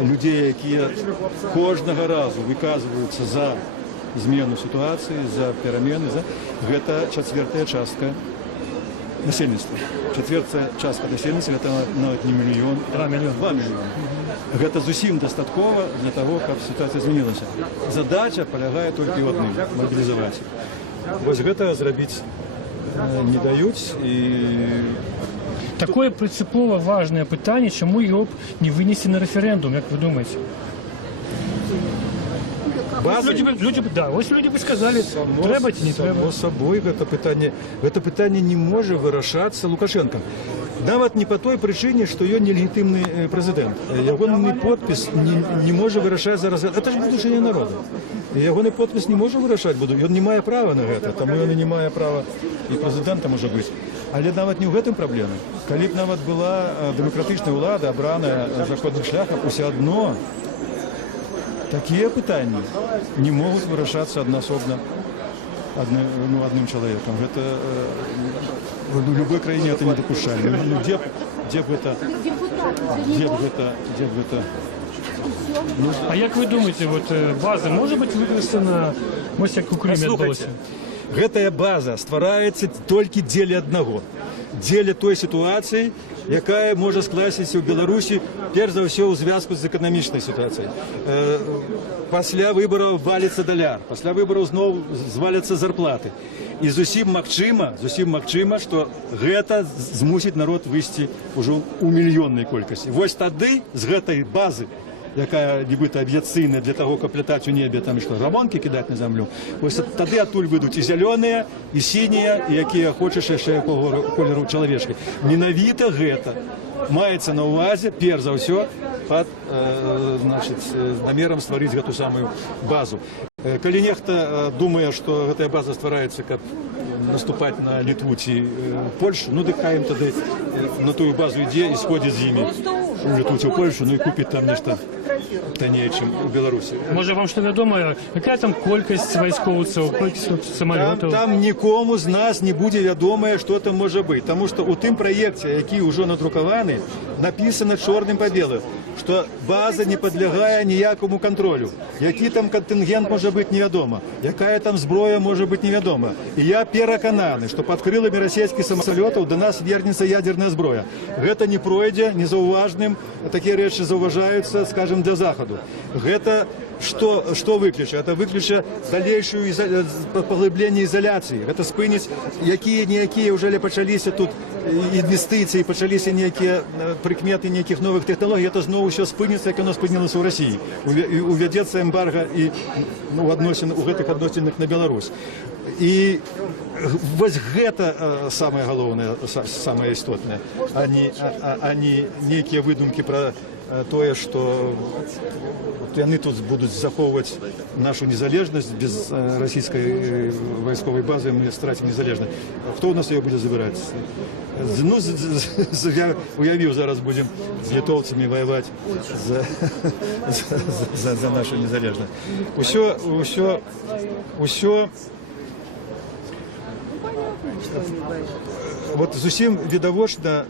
людзей, якія кожнага разу выказваюцца за змену ситуацыі, за перамены, гэта чацвёртая частка насельніцтва. Чацвёртая частка насельніцтва гэта нават не мільён, 2 мільёны. Гэта зусім дастаткова для таго, каб сітуацыя змянілася. Задача палягае толькі ў адным – мабілізаваць. Вось гэта зрабіць не даюць і... Такое принципово важное питание, чому його б не винести на референдум, як ви думаєте? Ось люди б сказали, треба чи не треба. Само собой, гэта пытанне не можа вырашацца Лукашенком. Нават не по той причине, что ён нелегітимний президент. Ягоний подпис не може вирішати зараз. Це ж будучення народу. Ягоний подпис не може вирішати, він не має права на це, тому він не має права і президентом може бути. Але нават не в гэтым праблема. Калі б нават была демократична ўлада, абраная законным шляхам, усе адно такія пытанні не могуць вырашацца аднасобна одним человеком. Это в любой краине это недопушаемо. Где бы это? А як ви думаєте, база може бути використана, ось як у Кримі відбулося? Гэтая база ствараецца толькі дзеля аднаго. Дзеля той сітуацыі, якая можа скласціся ў Беларусі, перш за ўсё ў звязку з эканамічнай сітуацыяй. Пасля выбараў валіцца даляр, пасля выбараў зноў зваляцца зарплаты. І зусім магчыма, што гэта змусіць народ выйсці ўжо ў мільённай колькасці. Вось тады з гэтай базы, якая нібыта авіяцыйная для того, каб лятаць у небе, там што, грамонкі кідаць на зямлю, вось тады адтуль выйдуць і зялёныя, і сінія, і якія хочаш яшчэ якога колеру чалавечкай. Менавіта гэта маецца на ўвазе, перш за ўсё, пад намерам стварыць гэту самую базу. Калі нехта думае, што гэтая база ствараецца, каб наступаць на Літву ці Польшу, ну дык хай ім тады на тую базу ідзе і сходзіць з імі у Літву ці ў Польшу, ну і купіць там нешта танней, чым у Беларусі. Можа, вам што вядома, якая там колькасць вайскоўцаў, колькасць самалётаў? Там нікому з нас не будзе вядомае, што там можа быць, таму што ў тым праекце, які ўжо надрукаваны, напісана чорным па белым, што база не падлягае ніякому кантролю. Які там кантынгент можа быць невядома, якая там зброя можа быць невядома. І я перакананы, што пад крыламі расійскіх самалётаў да нас вернецца ядерная зброя. Гэта не пройдзе незаўважным, такія рэчы заўважаюцца, скажем, для Захаду. Гэта что выключа? Это выключа дальнейшую поглыбление изоляции. Это спыніць якія-ніякія ўжо пачаліся тут інвестыцыі, пачаліся некія прыкметы некіх новых тэхналогій. Это зноў усё спыніцца, як оно спынілася ў Расіі. Увядзецца эмбарга і у гэтых адносінах на Беларусь. І вось гэта самае галоўнае, самае істотнае, а не нейкія выдумкі пра тое, што яны тут будуць захоўваць нашу незалежнасць без расійскай вайсковай базы, мы страцім незалежнасць. Хто ў нас яе будзе забіраць? Ну, уявіў, зараз будзем з літоўцамі ваяваць за нашу незалежнасць. Усё вот зусім відавочна,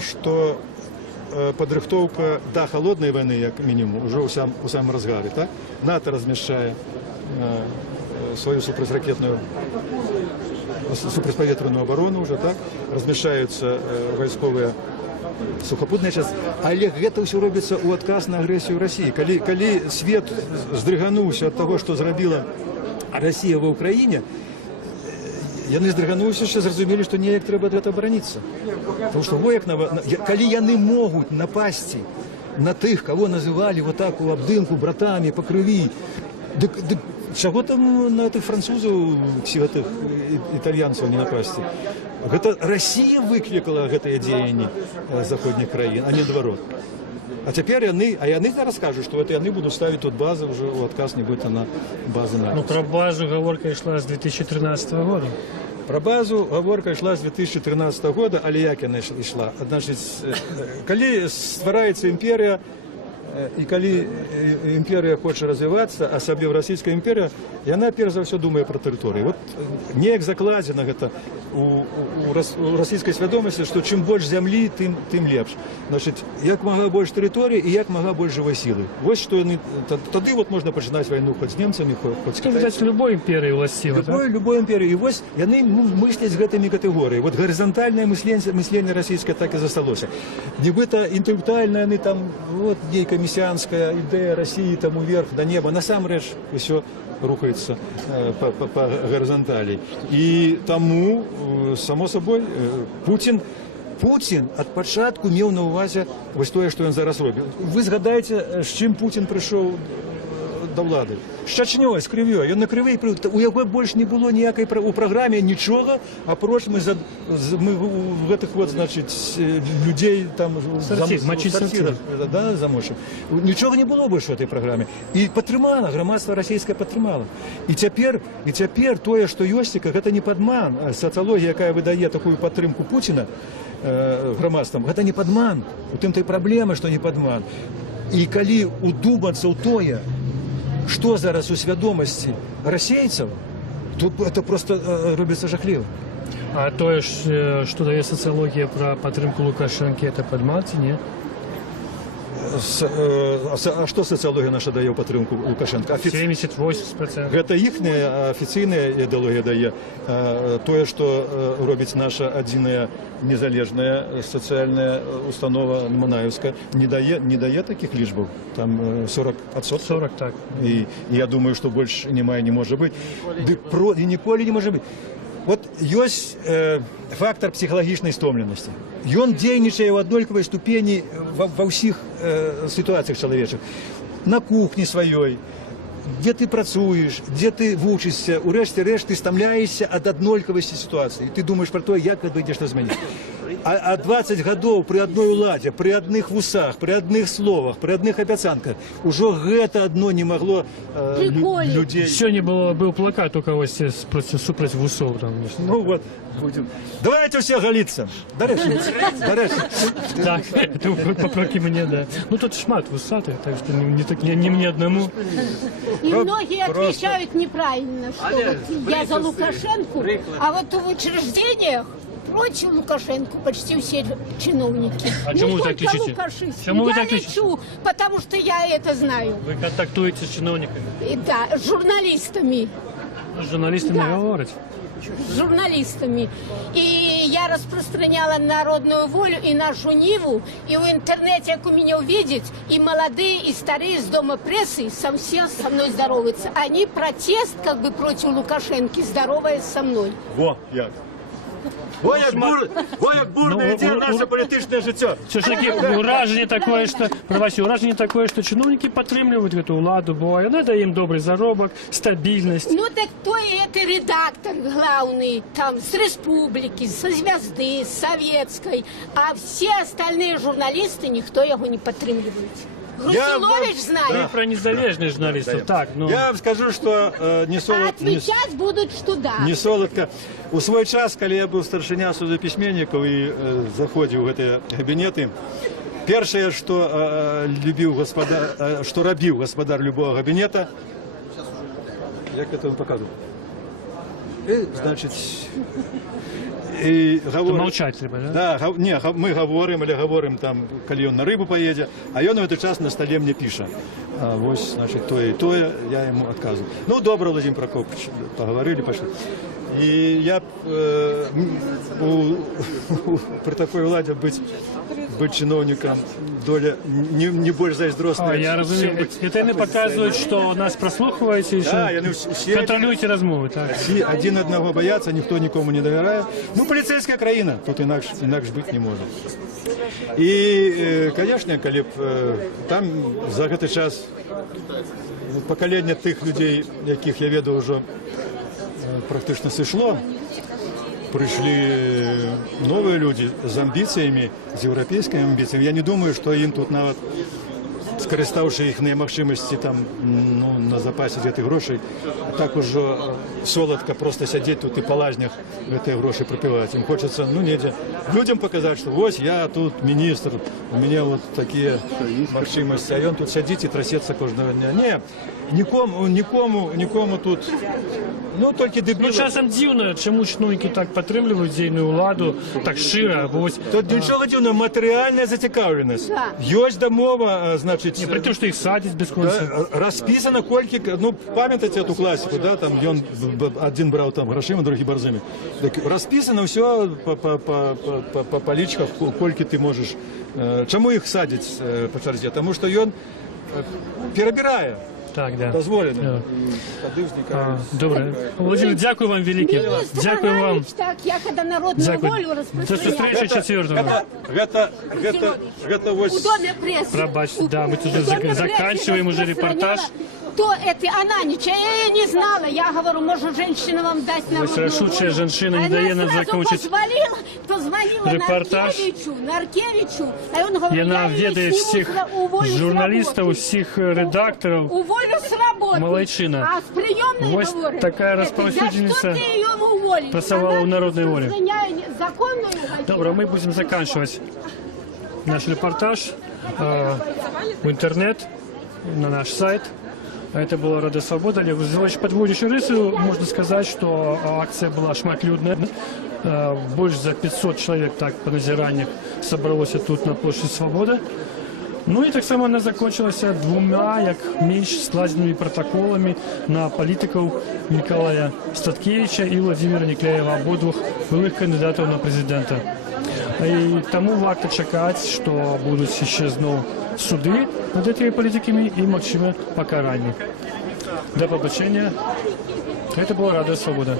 што падрыхтоўка да холоднай вайны, як мінімум, ужо ў самым разгары. Так? НАТО размяшчае сваю супрацьпаветраную абарону ўжо, так? Размяшчаюцца вайсковыя сухапутныя часткі. Але гэта ўсё робіцца ў адказ на агрэсію Расіі. Калі свет здрыгануўся ад таго, што зрабіла Расія ва ўкраіне, яны здрыгануліся, що зразумелі, што неяк трэба ад гэтага бараніцца. Тому што калі яны могуць напасці на тых, кого называлі вот так у абдымку братамі па крыві, дык чаго там на тых французаў ці гэтых італьянцаў не напасці? Гэта Расія выклікала гэтыя дзеянні заходніх краін, а не адварот. А цяпер яны зараз кажуць, што яны будуць ставіць тут базы ўжо ў адказ нібыта на базы НАТО. Ну, про базу гаворка ішла з 2013 года. Про базу гаворка ішла з 2013 года, але як яна ішла? Значит, калі ствараецца імперія, і калі імперія хоча развівацца, асабліва расійская імперія, яна перш за ўсё думае пра тэрыторыі. Вот неяк закладзена гэта у расійскай свядомасці, што чым больш зямлі, тым лепш. Значыць, як мага больш тэрыторыі і як мага больш жывой сілы. Вось што яны тады вот можна пачынаць вайну хоць з немцамі, хоць з кітайцамі. Любой імперіі уласціва, любой імперіі. І вось яны мысляць гэтымі катэгорыяй. Вот гарызантальнае мысленне расійскае так і засталося. Нібыта інтэлектуальна яны там вот нейкая месіанская ідэя Расіі там уверх да неба. Насамрэч усё рухаецца па гарызанталі. І таму, само сабой, Пуцін ад пачатку меў на ўвазе вось тое, што ён зараз робіць. Вы згадаеце, з чым Пуцін прыйшоў да ўлады? З Чачнёй, з крывёй. Ён на крыві прыйшоў. У яго больш не было ніякай у праграме нічога, апроч мы гэтых вот, значыць, людзей там замочым. Нічога не было больш у этой праграме. І падтрымала, грамадства расійскае падтрымала. І цяпер тое, што ёсць, гэта не падман. Сацыялогія, якая выдае такую падтрымку Пуціна грамадствам, гэта не падман. У тым той праблема, што не падман. І калі удумацца ў тое, што зараз у свядомасці расейцаў, то это просто робіцца жахліва. А тое, што дае сацыялогія пра падтрымку Лукашэнкі, это падман ці не? А што сацыялогія наша дае ў падтрымку Лукашэнка? 70-80%. Гэта іхняя афіцыйная ідэалогія дае. Тое, што робіць наша адзіная незалежная сацыяльная установа Манаеўская, не дае такіх лічбаў. Там 40%. 40, так. І я думаю, што больш няма і не можа быць. І ніколі не можа быць. Вот ёсць фактор псіхалагічнай стомленасці. Ён дзейнічае ў аднолькавай ступені ва ўсіх сітуацыях чалавечых. На кухні сваёй, дзе ты працуеш, дзе ты вучышся, у рэшце рэшт ты стамляешся ад аднолькавасці сітуацыі. Ты думаеш пра тое, як гэта ідзе што змяніць. А 20 гадоў пры адной уладзе, пры адных вусах, пры адных словах, пры адных абяцанках, ужо гэта адно не магло людзей... Сёння быў плакат у кагосьці супраць вусоў. Ну вот, будем. Давайте все галіцца. Дарэчы. Так, папрокі мне, да. Ну тут шмат вусатых, так что не мне одному. И многие отвечают неправильно, что вот я за Лукашенко, а вот в учреждениях против Лукашенко почти все чиновники. А чему вы так лечите? Чему вы так лечите? Потому что я это знаю. Вы контактуете с чиновниками? Да, с журналистами. С журналистами говорите? С журналистами. И я распространяла народную волю и нашу Ниву, и в интернете, как у меня увидеть, и молодые, и старые из Дома прессы все со мной здороваются. Они протест как бы против Лукашенко, здороваясь со мной. Во, як. Во як бурна ідзе наше палітычнае жыццё. Все ж таки уражение такое, что чиновники падтрымліваюць эту уладу, бо яна дае ім добрый заробак, стабільнасць. Ну так то и это редактор главный, там, с республики, со звезды, с советской, а все остальные журналисты, никто его не падтрымліваюць. Грузилович знает. Да. Про незалежных журналистов, так, ну... Я вам скажу, что не солодко... Отвечать будут, что да. Не солодко. У свой час, калі я быў старшыня судапісьменнікаў і заходзіў у гэтыя кабінеты, першае, што рабіў гаспадар любого кабінета, як это вам паказваю? Значыць... Молчать трэба, да? Да, не, мы говорим там, калі ён на рыбу поедзе, а ён у гэты час на столе мне піша. Вось, значит, тое і тое, я ему адказваю. Ну, добра, Владимир Прокопович, поговорили, пошли. И я при такой уладе быть чиновником доля не больше зайздростная. Я разумею. Это они показывают, что нас прослухиваете, да, контролюете размовы. Так. Всі один одного боятся, ніхто нікому не довіряє. Ну, поліцейська країна, тут інакш бути не може. І, звісно, коли б там за цей час покоління тих людей, яких я веду вже практично сышло, пришли новые люди с амбициями, с европейскими амбициями. Я не думаю, что им тут нават скориставши їх немагчимості там, ну, на запасі гэтых грошей, так уже солодко просто сидіти тут і по лазнях гэтые гроші пропивати. Їм хочеться, ну, недзе людям показати, що ось я тут міністр, у мене вот такі магчимості, а він тут сидить і трясеться кожного дня. Ні, нікому тут, ну, тільки дебіли. Ну, часом дивно, чому чиновники так підтримують дійну владу, так щиро. Ось. Тут нічого дивного, матеріальна зацікавленість. Є домова, значить... Не, при тому, що їх садять без конца. Розписано, кольки, ну, пам'ятаєте цю класику, да, там, він один брав там грошима, другий борзими. Так, розписано все по поличках, кольки ти можеш. Чому їх садять по черзі? Тому що він перебирає. Так, да. Дозволено. Добре. Володимир, дякую вам велике. Дякую вам. Так, я когда народную волю До распространяю. зустрічі 4-го. Это вот... У Доме прессы. Пробачте, да, мы тут уже заканчиваем уже репортаж. То это она ничего, я не знала. Я говорю, может, женщина вам даст народную волю. Рашучая женщина не дає нам закончить позвонила репортаж. Наркевичу, а он говорит, І вона я її ведає сниму всіх уволю с журналістів, работы. всіх редакторів. Уволю с работы. Молодчина. А с приемной Ось говорит, така это розповсюдженіця за что ты ее уволишь? працювала у Народній волі. Законную Добре, ми будемо заканчивать наш репортаж в интернет, на наш сайт. Это была Рада Свобода. Олег Грозилович, подводящий рысу, можно сказать, что акция была шматлюдная. Больше за 500 человек так по назираннях собралось тут на площади Свободы. Ну і так само вона закончилася двома, як менш складеними протоколами на політиків Миколая Статкевича і Владимира Никляева, обидвох былих кандидатів на президента. І тому варто чекати, що будуть ще знову суди над этими політиками і, можливо, покарання. До побачення. Це була Рада Свобода.